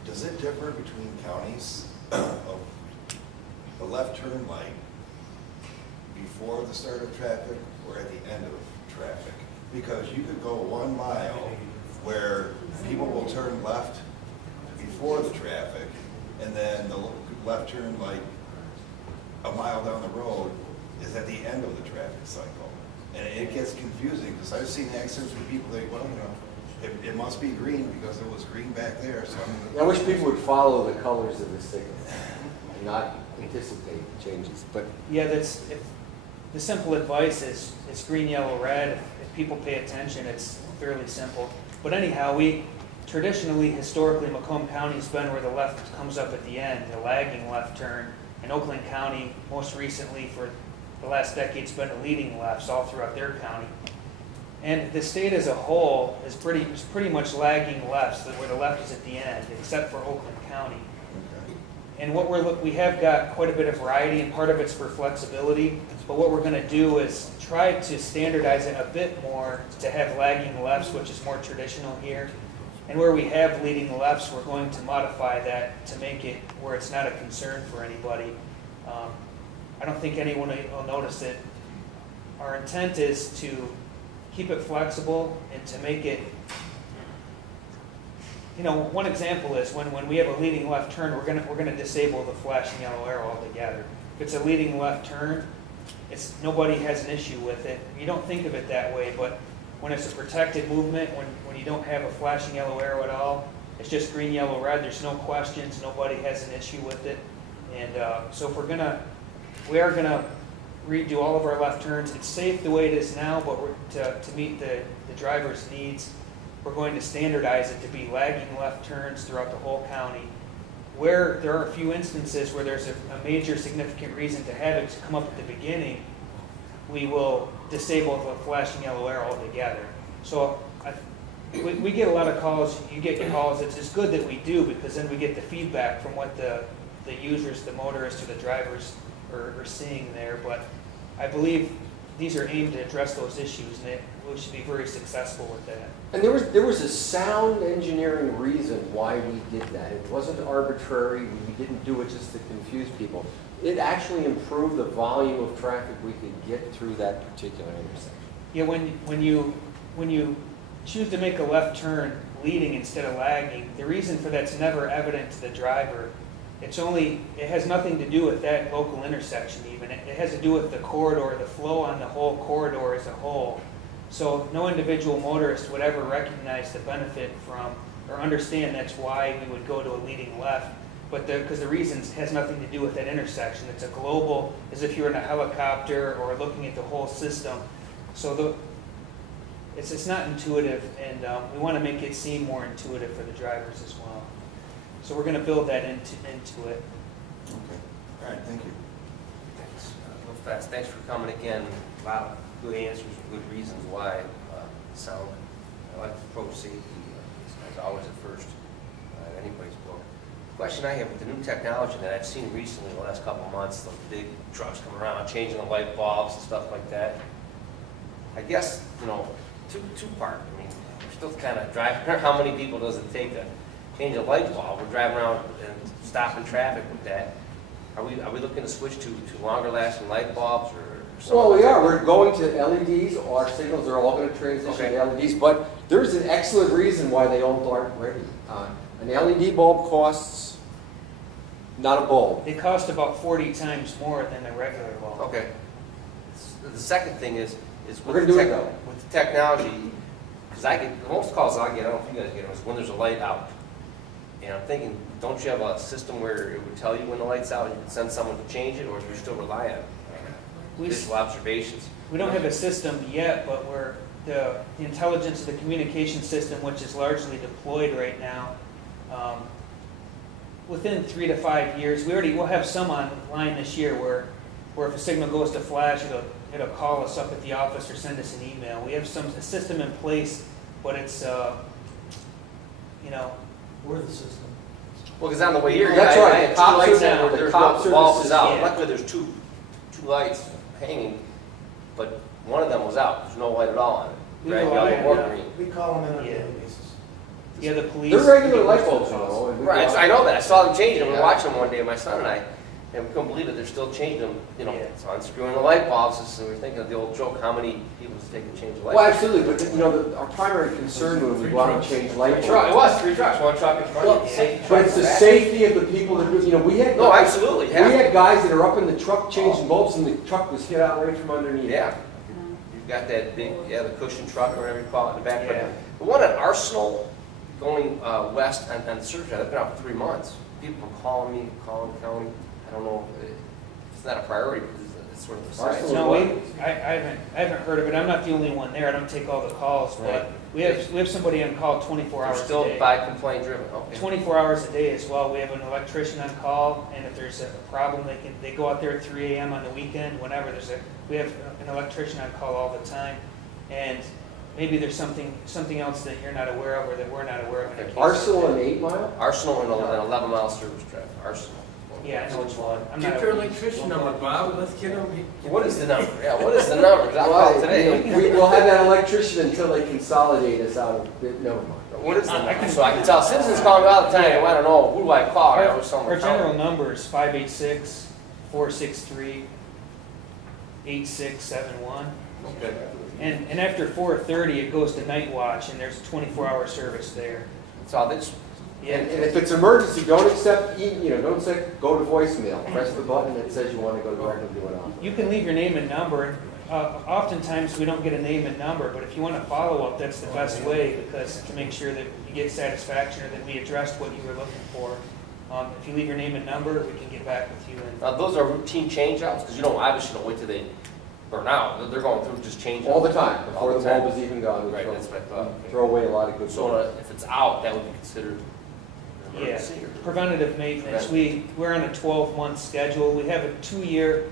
Does it differ between counties of the left turn light before the start of traffic or at the end of traffic? Because you could go 1 mile where people will turn left before the traffic, and then the left turn light a mile down the road is at the end of the traffic cycle. And it gets confusing, because I've seen accidents where people think, well, it must be green because it was green back there, so I'm I wish people would follow the colors of the signal and not anticipate changes. But Yeah, the simple advice is it's green, yellow, red. If people pay attention, it's fairly simple. But anyhow, we traditionally, historically, Macomb County's been where the left comes up at the end, the lagging left turn. And Oakland County, most recently for the last decade, has been the leading lefts all throughout their county. And the state as a whole is pretty much lagging lefts, where the left is at the end, except for Oakland County. And we have got quite a bit of variety, and part of it's for flexibility. But what we're going to do is try to standardize it a bit more to have lagging lefts, which is more traditional here. And where we have leading lefts, we're going to modify that to make it where it's not a concern for anybody. I don't think anyone will notice it. Our intent is to keep it flexible and to make it, one example is when we have a leading left turn, we're gonna disable the flashing yellow arrow altogether. If it's a leading left turn, nobody has an issue with it. You don't think of it that way, but when it's a protected movement, when you don't have a flashing yellow arrow at all, it's just green, yellow, red. There's no questions. Nobody has an issue with it. And so if we are gonna redo all of our left turns. It's safe the way it is now, but to meet the driver's needs, we're going to standardize it to be lagging left turns throughout the whole county. Where there are a few instances where there's a major significant reason to have it come up at the beginning, we will disable the flashing yellow arrow altogether. So we get a lot of calls, you get calls, it's good that we do, because then we get the feedback from what the users, the motorists, or the drivers are seeing there. But I believe these are aimed to address those issues, and we should be very successful with that. And there was a sound engineering reason why we did that. It wasn't arbitrary. We didn't do it just to confuse people. It actually improved the volume of traffic we could get through that particular intersection. Yeah, when you choose to make a left turn leading instead of lagging, the reason for that's never evident to the driver. It has nothing to do with that local intersection even. It has to do with the corridor, the flow on the whole corridor as a whole. So no individual motorist would ever recognize the benefit from or understand that's why we would go to a leading left. But because the reason has nothing to do with that intersection. It's a global, as if you were in a helicopter or looking at the whole system. So it's not intuitive, and we want to make it seem more intuitive for the drivers as well. So we're gonna build that into it. Okay, all right, thank you. Thanks. Real fast, thanks for coming again. A lot of good answers, good reasons why sound. I like to approach safety as always at first in anybody's book. Question I have with the new technology that I've seen recently in the last couple of months, the big trucks coming around, changing the light bulbs and stuff like that. I guess, you know, two-part. I mean, we're still kind of driving. How many people does it take to change a light bulb? We're driving around and stopping traffic with that. Are we looking to switch to longer lasting light bulbs or something? Well, we are. We're going to LEDs. Our signals are all going to transition to LEDs, but there's an excellent reason why they all aren't ready. An LED bulb costs not a bulb. They cost about 40 times more than a regular bulb. Okay. The second thing is We're going to do it though. with the technology, because the most calls I get, I don't know if you guys get them, is when there's a light out. And I'm thinking, don't you have a system where it would tell you when the light's out and you can send someone to change it, or do you still rely on visual observations? We don't have a system yet, but the intelligence of the communication system, which is largely deployed right now, within 3 to 5 years, we'll have some online this year where if a signal goes to flash, it'll call us up at the office or send us an email. We have a system in place, but it's you know. We're the system. Well, because on the way here, That's I right. had The two cops lights are out, down. The there's cops no are bulbs the out. system. Luckily, there's two lights hanging, but one of them was out. There's no light at all on it. We Red, rely yellow, on or that. green. We call them in on a Yeah. daily basis. Yeah, the police. They're regular light bulbs, you know. and we Right, go out- I know that. I saw them changing them. We Yeah. were watching them one day, my son and I, and we couldn't believe it. They're still changing them, you know, Yeah. so unscrewing the light bulbs. And we were thinking of the old joke, how many people does it take to change a light Well, bulb? absolutely, but you know, our primary concern when we go out and change light It bulbs. was 3 trucks, one truck in front Well, of you, safety But truck it's in the back. safety of the people that do, you know, we had. No, absolutely. We Yeah. had guys that are up in the truck changing bulbs and the truck was hit out right from underneath. Yeah. You've got that big, the cushion truck or whatever you call it in the back. Yeah. But the one at Arsenal going west on the surgery, I've been out for 3 months. People are calling me, calling the county. I don't know if it's not a priority because it's sort of a side. Arsenal. No, I haven't heard of it. I'm not the only one there. I don't take all the calls, Right. but we have somebody on call 24 They're hours still a day. by complaint driven. Okay. 24 hours a day as well. We have an electrician on call, and if there's a problem, they go out there at 3 a.m. on the weekend, whenever we have an electrician on call all the time, and maybe there's something else that you're not aware of or that we're not aware of. In a case like Arsenal that. and 8 Mile? Arsenal and an 11-mile service traffic. Arsenal. Yeah, I know which one. I'm not Get their aware. electrician number, Bob, let's get them. What is the number? Yeah, what is the number? 'Cause I'll call today. We'll have that electrician until they consolidate us out of, never mind. What is the number? So I can tell citizens call me all the time. They want to know, who do I call? I know someone Our general number is 586-463-8671. Okay. And after 4:30, it goes to night watch, and there's a 24-hour service there. So this, And if it's emergency, don't accept, don't say, go to voicemail. Press the button that says you want to go directly to an office. You can leave your name and number. Oftentimes, we don't get a name and number, but if you want to follow up, that's the best way, because to make sure that you get satisfaction or that we addressed what you were looking for. If you leave your name and number, we can get back with you. And those are routine change-outs? Because you don't, obviously don't wait till they burn out. They're going through just change. All the time, before All the the time. bulb is even gone. we Right, throw- that's what I thought. Throw away a lot of good So bulbs. if it's out, that would be considered an yeah, emergency? or- preventative maintenance. We're on a 12-month schedule. We have a two-year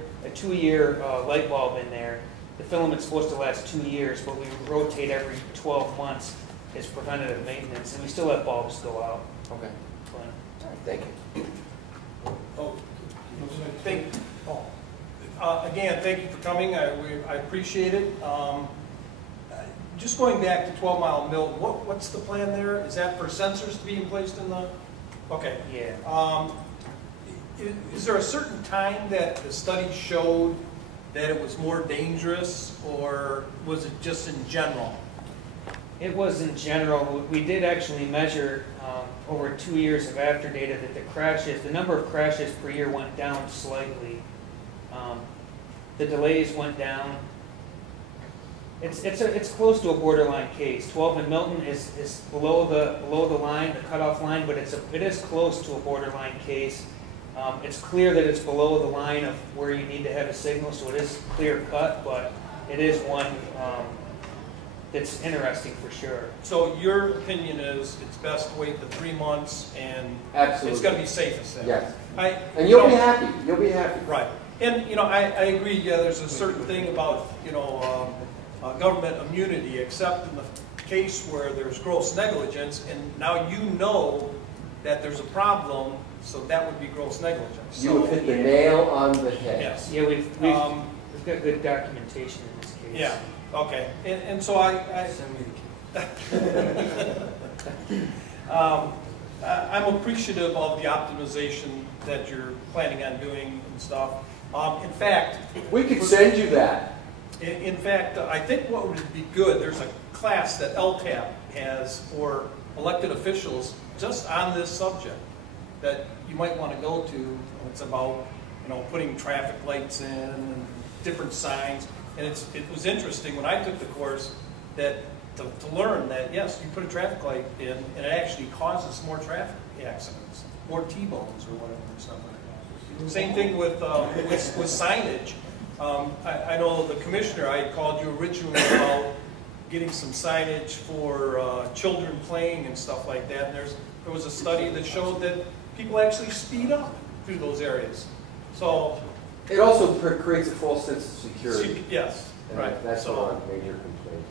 light bulb in there. The filament's supposed to last 2 years, but we rotate every 12 months as preventative maintenance, and we still have bulbs go out. Okay. Glenn. All right, thank you. Again, thank you for coming. I appreciate it. Just going back to 12 Mile Mill, what's the plan there? Is that for sensors to be placed in the? Okay. Yeah. Is there a certain time that the study showed that it was more dangerous, or was it just in general? It was in general. We did actually measure over 2 years of after data that the number of crashes per year went down slightly. The delays went down. It's close to a borderline case. 12 in Milton is below the line, the cutoff line, but it is close to a borderline case. It's clear that it's below the line of where you need to have a signal, so it is clear cut, but it is one that's interesting for sure. So your opinion is it's best to wait the 3 months and Absolutely. it's gonna be safest then? Yes. I- And you you'll be know, happy, you'll be happy. Right. And, you know, I agree, yeah, there's a certain thing about, government immunity, except in the case where there's gross negligence, and now you know that there's a problem, so that would be gross negligence. You have hit the nail on the head. Yes. Yeah, we've got good documentation in this case. Yeah, okay. And so I I'm appreciative of the optimization that you're planning on doing and stuff. In fact, We could send you that. in fact, I think what would be good, there's a class that LTAP has for elected officials just on this subject that you might want to go to. It's about, putting traffic lights in and different signs. And it was interesting when I took the course that to learn that, yes, you put a traffic light in and it actually causes more traffic accidents, more T-bones or whatever and stuff like that. Same thing with signage. I know the commissioner, I called you originally about getting some signage for children playing and stuff like that. And there was a study that showed that people actually speed up through those areas. So It also creates a false sense of security. yes, And right. That's So, one major complaint.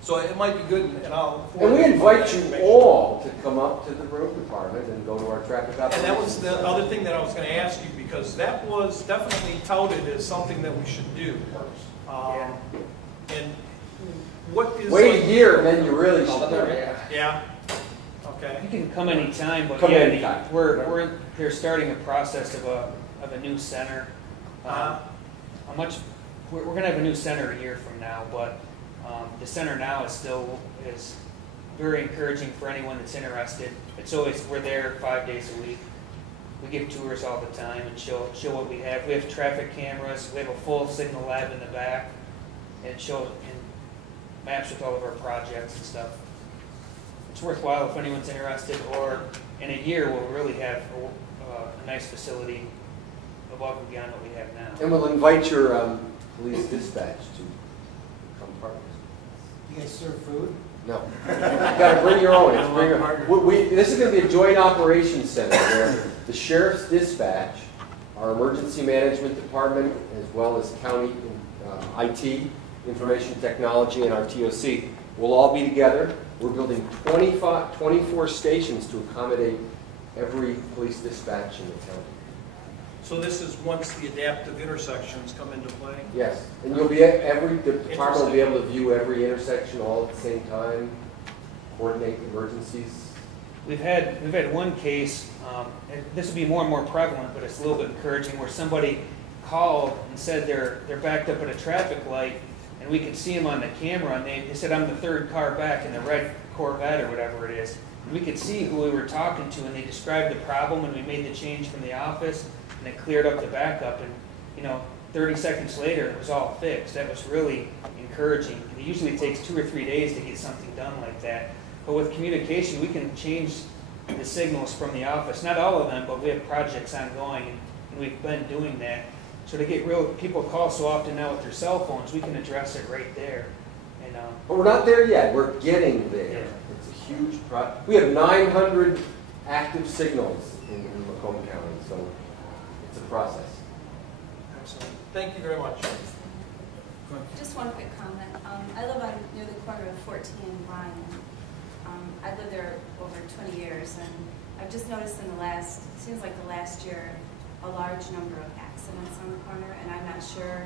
so it might be good, and I'll. And we forward invite that you information. all to come up to the road department and go to our traffic operations. And that was the other thing that I was going to ask you, because that was definitely touted as something that we should do. And what is... Wait a year and then you really should do Oh, it. Yeah? Okay. You can come anytime, but Come yeah, anytime. they're starting a process of a new center. We're going to have a new center a year from now, but the center now is very encouraging for anyone that's interested. We're there 5 days a week. We give tours all the time and show what we have. We have traffic cameras. We have a full signal lab in the back, and maps with all of our projects and stuff. It's worthwhile if anyone's interested. Or in a year, we'll really have a nice facility above and beyond what we have now. And we'll invite your police dispatch to come partner. You guys serve food? No. You've got to bring your own. This is going to be a joint operations center where the sheriff's dispatch, our emergency management department, as well as county IT, information technology, and our TOC will all be together. We're building 24 stations to accommodate every police dispatch in the county. So this is once the adaptive intersections come into play? Yes, and every department will be able to view every intersection all at the same time, coordinate emergencies. We've had one case, and this will be more and more prevalent, but it's a little bit encouraging, where somebody called and said they're backed up at a traffic light, and we could see them on the camera, and they said, I'm the third car back in the red Corvette or whatever it is. And we could see who we were talking to, and they described the problem, and we made the change from the office, and it cleared up the backup, and 30 seconds later, it was all fixed. That was really encouraging. It usually takes 2 or 3 days to get something done like that. But with communication, we can change the signals from the office. Not all of them, but we have projects ongoing, and we've been doing that. So to get people call so often now with their cell phones, we can address it right there. And But we're not there yet. We're getting there. Yeah. It's a huge project. We have 900 active signals in Macomb County, so it's a process. Excellent. Thank you very much. Just one quick comment. I live near the corner of 14 and Ryan. I've lived there over 20 years, and I've just noticed seems like the last year, a large number of accidents on the corner, and I'm not sure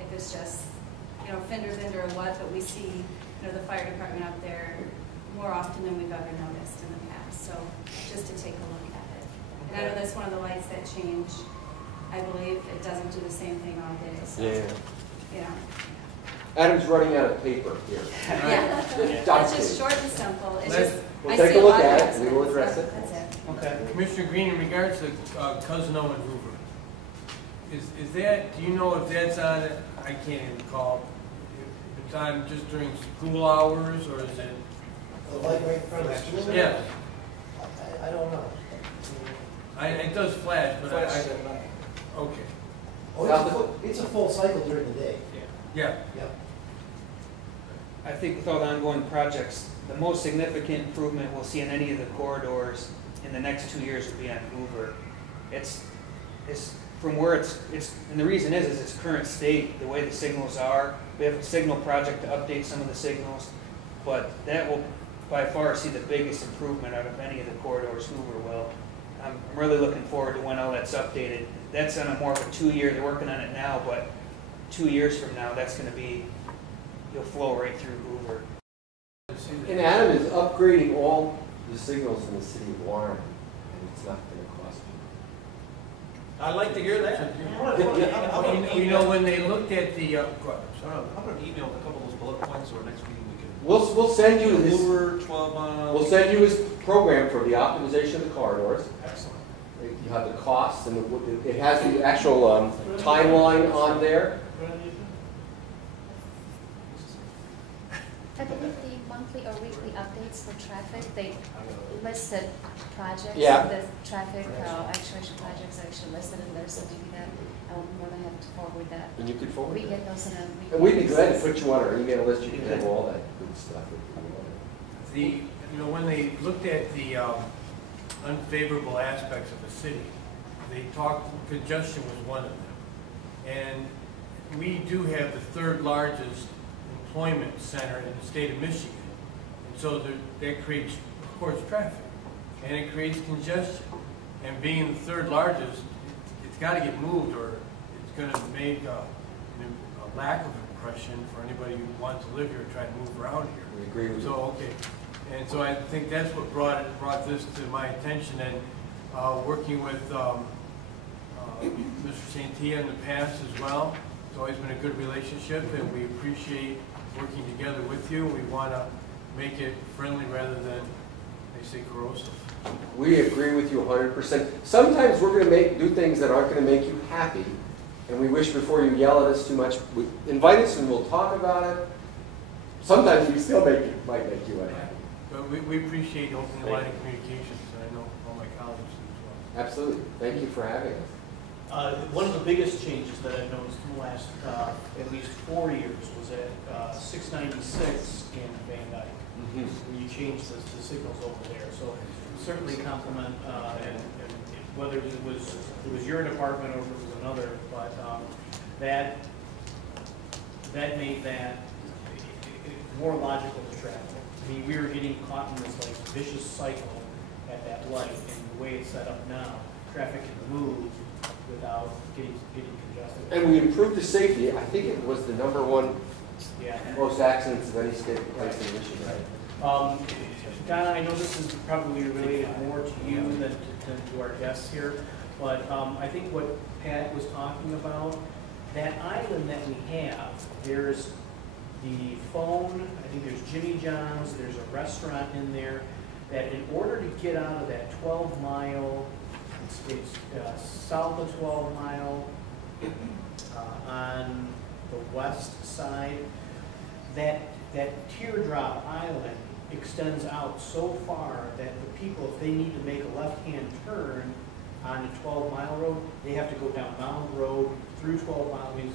if it's just, fender bender or what, but we see, the fire department out there more often than we've ever noticed in the past. So just to take a look at it. And I know that's one of the lights that change. I believe it doesn't do the same thing all day. So, Adam's running out of paper here. Yeah, it's just short and simple. It's just, We'll I take see a look lot of at it, accidents, we will address so it. That's it. okay. Commissioner Green, in regards to Cousino and Hoover, is that, do you know if that's on, I can't even recall, if it's on just during school hours, or is it? The light right in front of the school? Yeah, I don't know. it does flash, but Flash I, at night. okay, Oh, it's a full cycle during the day. yeah. Yeah. I think with all the ongoing projects, the most significant improvement we'll see in any of the corridors in the next 2 years will be on Hoover. It's from where it's, and the reason is its current state, the way the signals are. We have a signal project to update some of the signals, but that will by far see the biggest improvement out of any of the corridors Hoover will. I'm really looking forward to when all that's updated. That's on a more of a 2-year, they're working on it now, but 2 years from now, that's going to be, you'll flow right through Hoover. And Adam is upgrading all the signals in the city of Warren, and it's not going to cost you. I'd like to hear that. You know, when they looked at the, How about an email with a couple of those bullet points, or next meeting we can. We'll send you his, Hoover, 12 mile. we'll send you his program for the optimization of the corridors. Excellent. You have the costs, and it has the actual timeline on there. I believe the monthly or weekly updates for traffic, they listed projects. Yeah. The traffic actuation projects are actually listed in there, so maybe that, I'm more than happy to forward that. And you could forward We that. get those in a weekly. And we'd be glad to basis. put you on our email list. You can have all that good stuff. you know, when they looked at the unfavorable aspects of the city, they talked, congestion was one of them. And we do have the third largest employment center in the state of Michigan. And so that creates, of course, traffic, and it creates congestion. And being the third largest, it's got to get moved, or it's going to make a lack of impression for anybody who wants to live here and try to move around here. We agree with you. So, okay. And so I think that's what brought this to my attention, and working with Mr. Santia in the past as well. It's always been a good relationship, and we appreciate working together with you. We want to make it friendly rather than, they say, corrosive. We agree with you 100%. Sometimes we're going to do things that aren't going to make you happy, and we wish before you yell at us too much, invite us and we'll talk about it. Sometimes we still might make you unhappy. But we appreciate open line of communications, and I know all my colleagues do as well. Absolutely. Thank you for having us. One of the biggest changes that I've noticed in the last at least 4 years was at 696 in Van Dyke. When you change the signals over there. So certainly compliment, and whether it was your department or if it was another, but that made that more logical to traffic. I mean, we were getting caught in this like vicious cycle at that light, and the way it's set up now, traffic can move without getting congested. And we improved the safety. I think it was the #1 Yeah. most accidents of any state place in Michigan. Donna, I know this is probably related more to you than to our guests here, but I think what Pat was talking about, that island that we have, there's the phone, I think there's Jimmy John's, there's a restaurant in there, that in order to get out of that 12-mile, it's south of 12 Mile on the west side, that teardrop island extends out so far that the people, if they need to make a left-hand turn on the 12-mile road, they have to go down Mound Road through 12 Mile. I mean,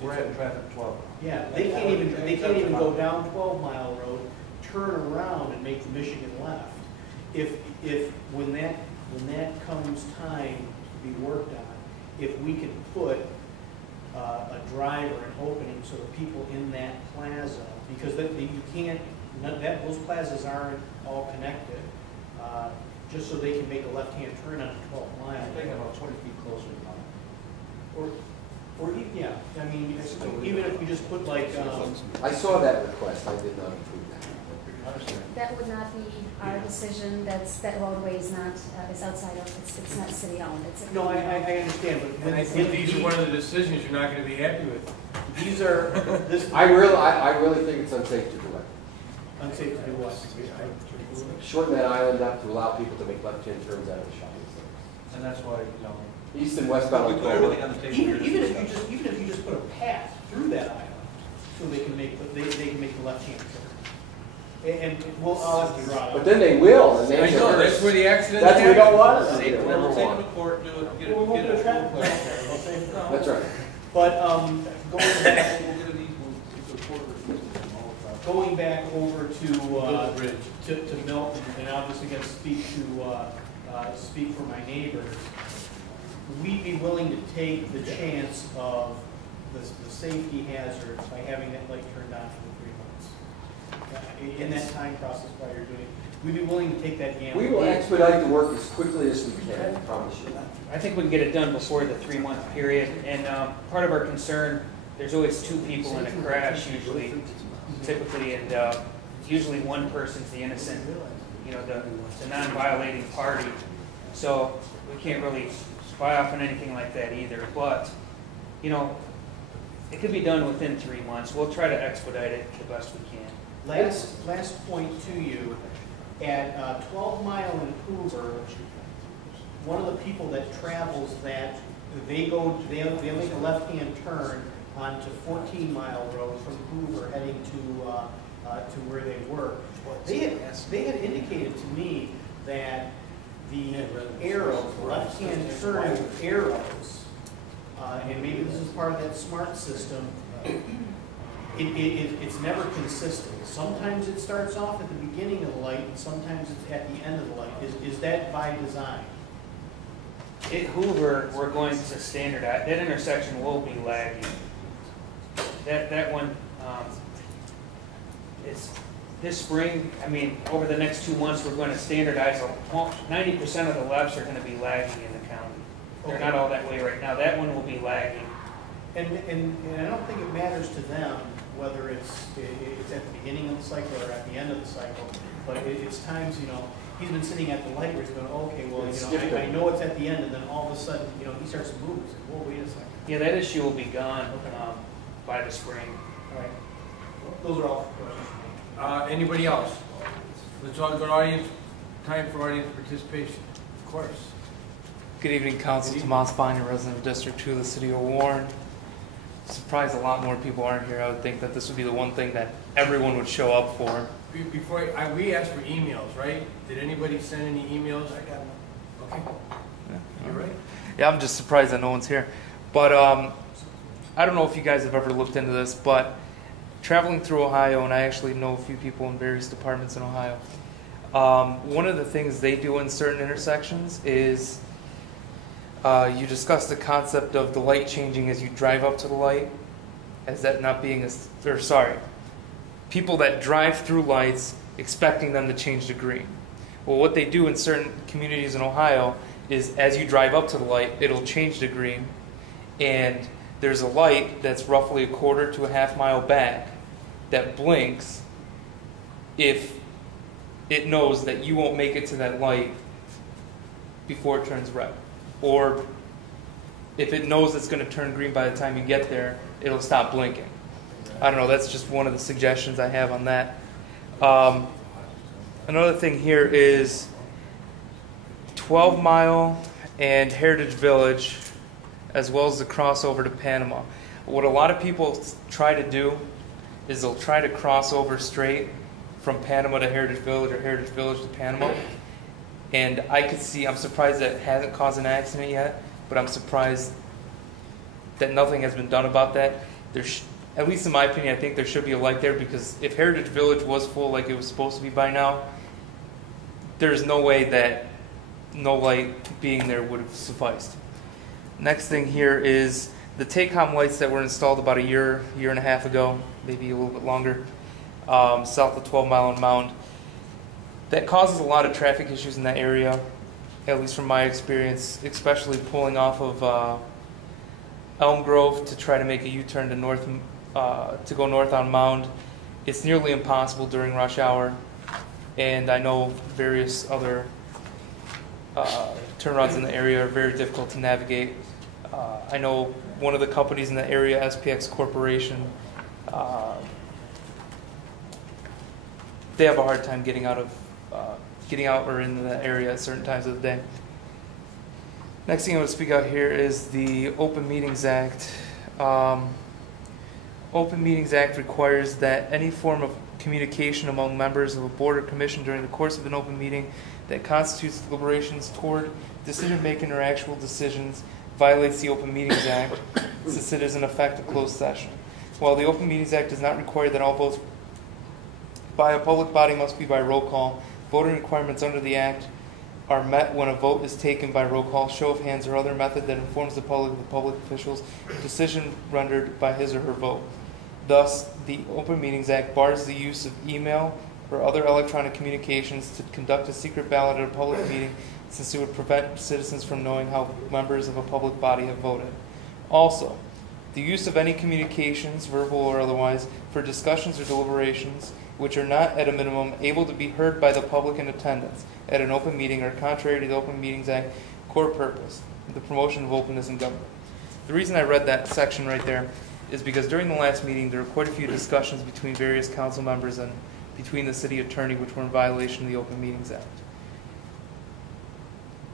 We're having traffic 12. Yeah, they can't even go down 12 Mile Road, turn around and make the Michigan left. If when that comes time to be worked on, if we can put a driver and opening so the people in that plaza, because you can't, those plazas aren't all connected, just so they can make a left-hand turn on a 12 Mile. They have about 20 feet closer to Yeah, I mean, even if you just put like, I saw that request. I did not approve that. That would not be our decision. That roadway is not, is outside of, it's not city owned. It's a no, I understand, but And I think these are one of the decisions you're not going to be happy with. these are, I really think it's unsafe to do it. unsafe to do what? Shorten that island up to allow people to make left-hand turns out of the shopping centers. And that's why, East and westbound. we put everything on the table. Even if you just put a path through that island, so they can make the left-hand turn. And I'll have to draw it But out. then they will, and I know, that's where the accidents That's what we don't want. Well, That's what we we'll don't take want. them to court, do it, get it. We'll get put a it. traffic light there, we'll say, no. That's right. But going back, We'll get an easement, it's a quarter of a mile, all the traffic. going back over Build a bridge. to Milton, and obviously going to speak for my neighbors, we'd be willing to take the chance of the safety hazards by having that light turned on for 3 months. In that time process while you're doing it, we'd be willing to take that gamble. We will expedite the work as quickly as we can, I promise you. I think we can get it done before the 3-month period, and part of our concern, there's always 2 people in a crash usually, typically, and usually one person's the innocent, the non-violating party. So we can't really buy off on anything like that either, but, it could be done within 3 months. We'll try to expedite it the best we can. Last point to you, at 12 Mile in Hoover, one of the people that travels that, they'll make a left-hand turn onto 14 Mile Road from Hoover heading to where they work. They had indicated to me that the arrows, left-hand turn arrows, and maybe this is part of that smart system, it's never consistent. Sometimes it starts off at the beginning of the light, and sometimes it's at the end of the light. Is that by design? At Hoover, we're going to standardize. That intersection will be lagging. That one, it's this spring. Over the next 2 months, we're going to standardize. 90% of the lefts are going to be lagging in the county. They're not all that way right now. That one will be lagging. And I don't think it matters to them whether it's at the beginning of the cycle or at the end of the cycle, but it's times, he's been sitting at the light where he's going, okay, well, I know it's at the end, and then all of a sudden, he starts to move. It's like, whoa, wait a second. Yeah, that issue will be gone by the spring. All right. Those are all questions. Anybody else? Let's all go to audience, time for audience participation, of course. Good evening, Council. Tomas Banya, resident of District 2 of the City of Warren. Surprised a lot more people aren't here. I would think that this would be the one thing that everyone would show up for. Before we asked for emails, right? Did anybody send any emails? I got them. Okay. Yeah. You're right. Yeah, I'm just surprised that no one's here. But I don't know if you guys have ever looked into this, but traveling through Ohio, and I actually know a few people in various departments in Ohio, one of the things they do in certain intersections is you discuss the concept of the light changing as you drive up to the light, as that not being people that drive through lights expecting them to change to green. Well, what they do in certain communities in Ohio is as you drive up to the light, it'll change to green, and there's a light that's roughly 1/4 to a half mile back that blinks if it knows that you won't make it to that light before it turns red. Or if it knows it's going to turn green by the time you get there, it'll stop blinking. I don't know, that's just one of the suggestions I have on that. Another thing here is 12 Mile and Heritage Village, as well as the crossover to Panama. What a lot of people try to do is they'll try to cross over straight from Panama to Heritage Village or Heritage Village to Panama. And I'm surprised that it hasn't caused an accident yet, but I'm surprised that nothing has been done about that. At least in my opinion, I think there should be a light there, because if Heritage Village was full like it was supposed to be by now, there's no way that no light being there would have sufficed. Next thing here is the TACOM lights that were installed about a year and a half ago, maybe a little bit longer, south of 12 Mile and Mound. That causes a lot of traffic issues in that area, at least from my experience, especially pulling off of Elm Grove to try to make a U-turn to go north on Mound. It's nearly impossible during rush hour, and I know various other turnarounds in the area are very difficult to navigate. I know one of the companies in the area, SPX Corporation, they have a hard time getting out or into the area at certain times of the day. Next thing I want to speak out here is the Open Meetings Act. Open Meetings Act requires that any form of communication among members of a board or commission during the course of an open meeting that constitutes deliberations toward decision-making or actual decisions violates the Open Meetings Act, since it is in effect a closed session. While the Open Meetings Act does not require that all votes by a public body must be by roll call. Voting requirements under the Act are met when a vote is taken by roll call, show of hands, or other method that informs the public of the public official's decision rendered by his or her vote. Thus, the Open Meetings Act bars the use of email or other electronic communications to conduct a secret ballot at a public meeting, since it would prevent citizens from knowing how members of a public body have voted. Also, the use of any communications, verbal or otherwise, for discussions or deliberations which are not, at a minimum, able to be heard by the public in attendance at an open meeting are contrary to the Open Meetings Act core purpose, the promotion of openness in government. The reason I read that section right there is because during the last meeting there were quite a few discussions between various council members and between the city attorney which were in violation of the Open Meetings Act.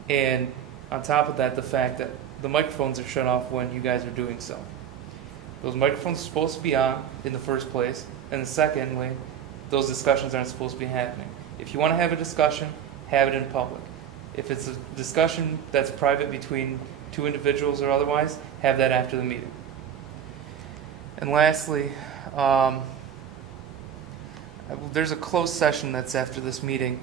And on top of that, the fact that the microphones are shut off when you guys are doing so. Those microphones are supposed to be on in the first place, and secondly, those discussions aren't supposed to be happening. If you want to have a discussion, have it in public. If it's a discussion that's private between two individuals or otherwise, have that after the meeting. And lastly, there's a closed session that's after this meeting.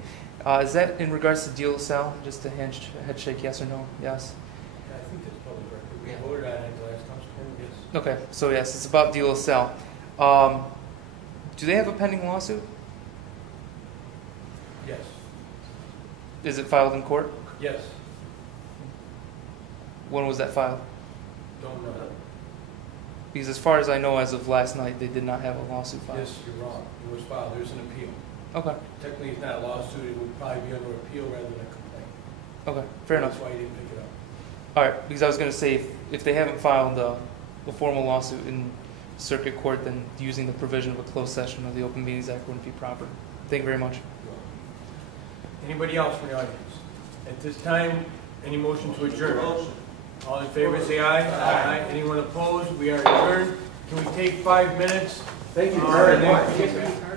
Is that in regards to deal cell? Just a head shake, yes or no? Yes. Yeah, I think that's public record. We voted on it last council meeting, yes. Okay, so yes, it's about deal cell. Do they have a pending lawsuit? Yes. Is it filed in court? Yes. When was that filed? Don't know. Because as far as I know, as of last night, they did not have a lawsuit filed. Yes, you're wrong. It was filed. There's an appeal. Okay. Technically, it's not a lawsuit. It would probably be under appeal rather than a complaint. Okay, fair enough. That's why you didn't pick it up. All right, because I was going to say, if they haven't filed a formal lawsuit in circuit court, then using the provision of a closed session of the Open Meetings Act wouldn't be proper. Thank you very much. Anybody else from the audience? At this time, any motion to adjourn? All in favor, say aye. Aye. Anyone opposed? We are adjourned. Can we take 5 minutes? Thank you very much.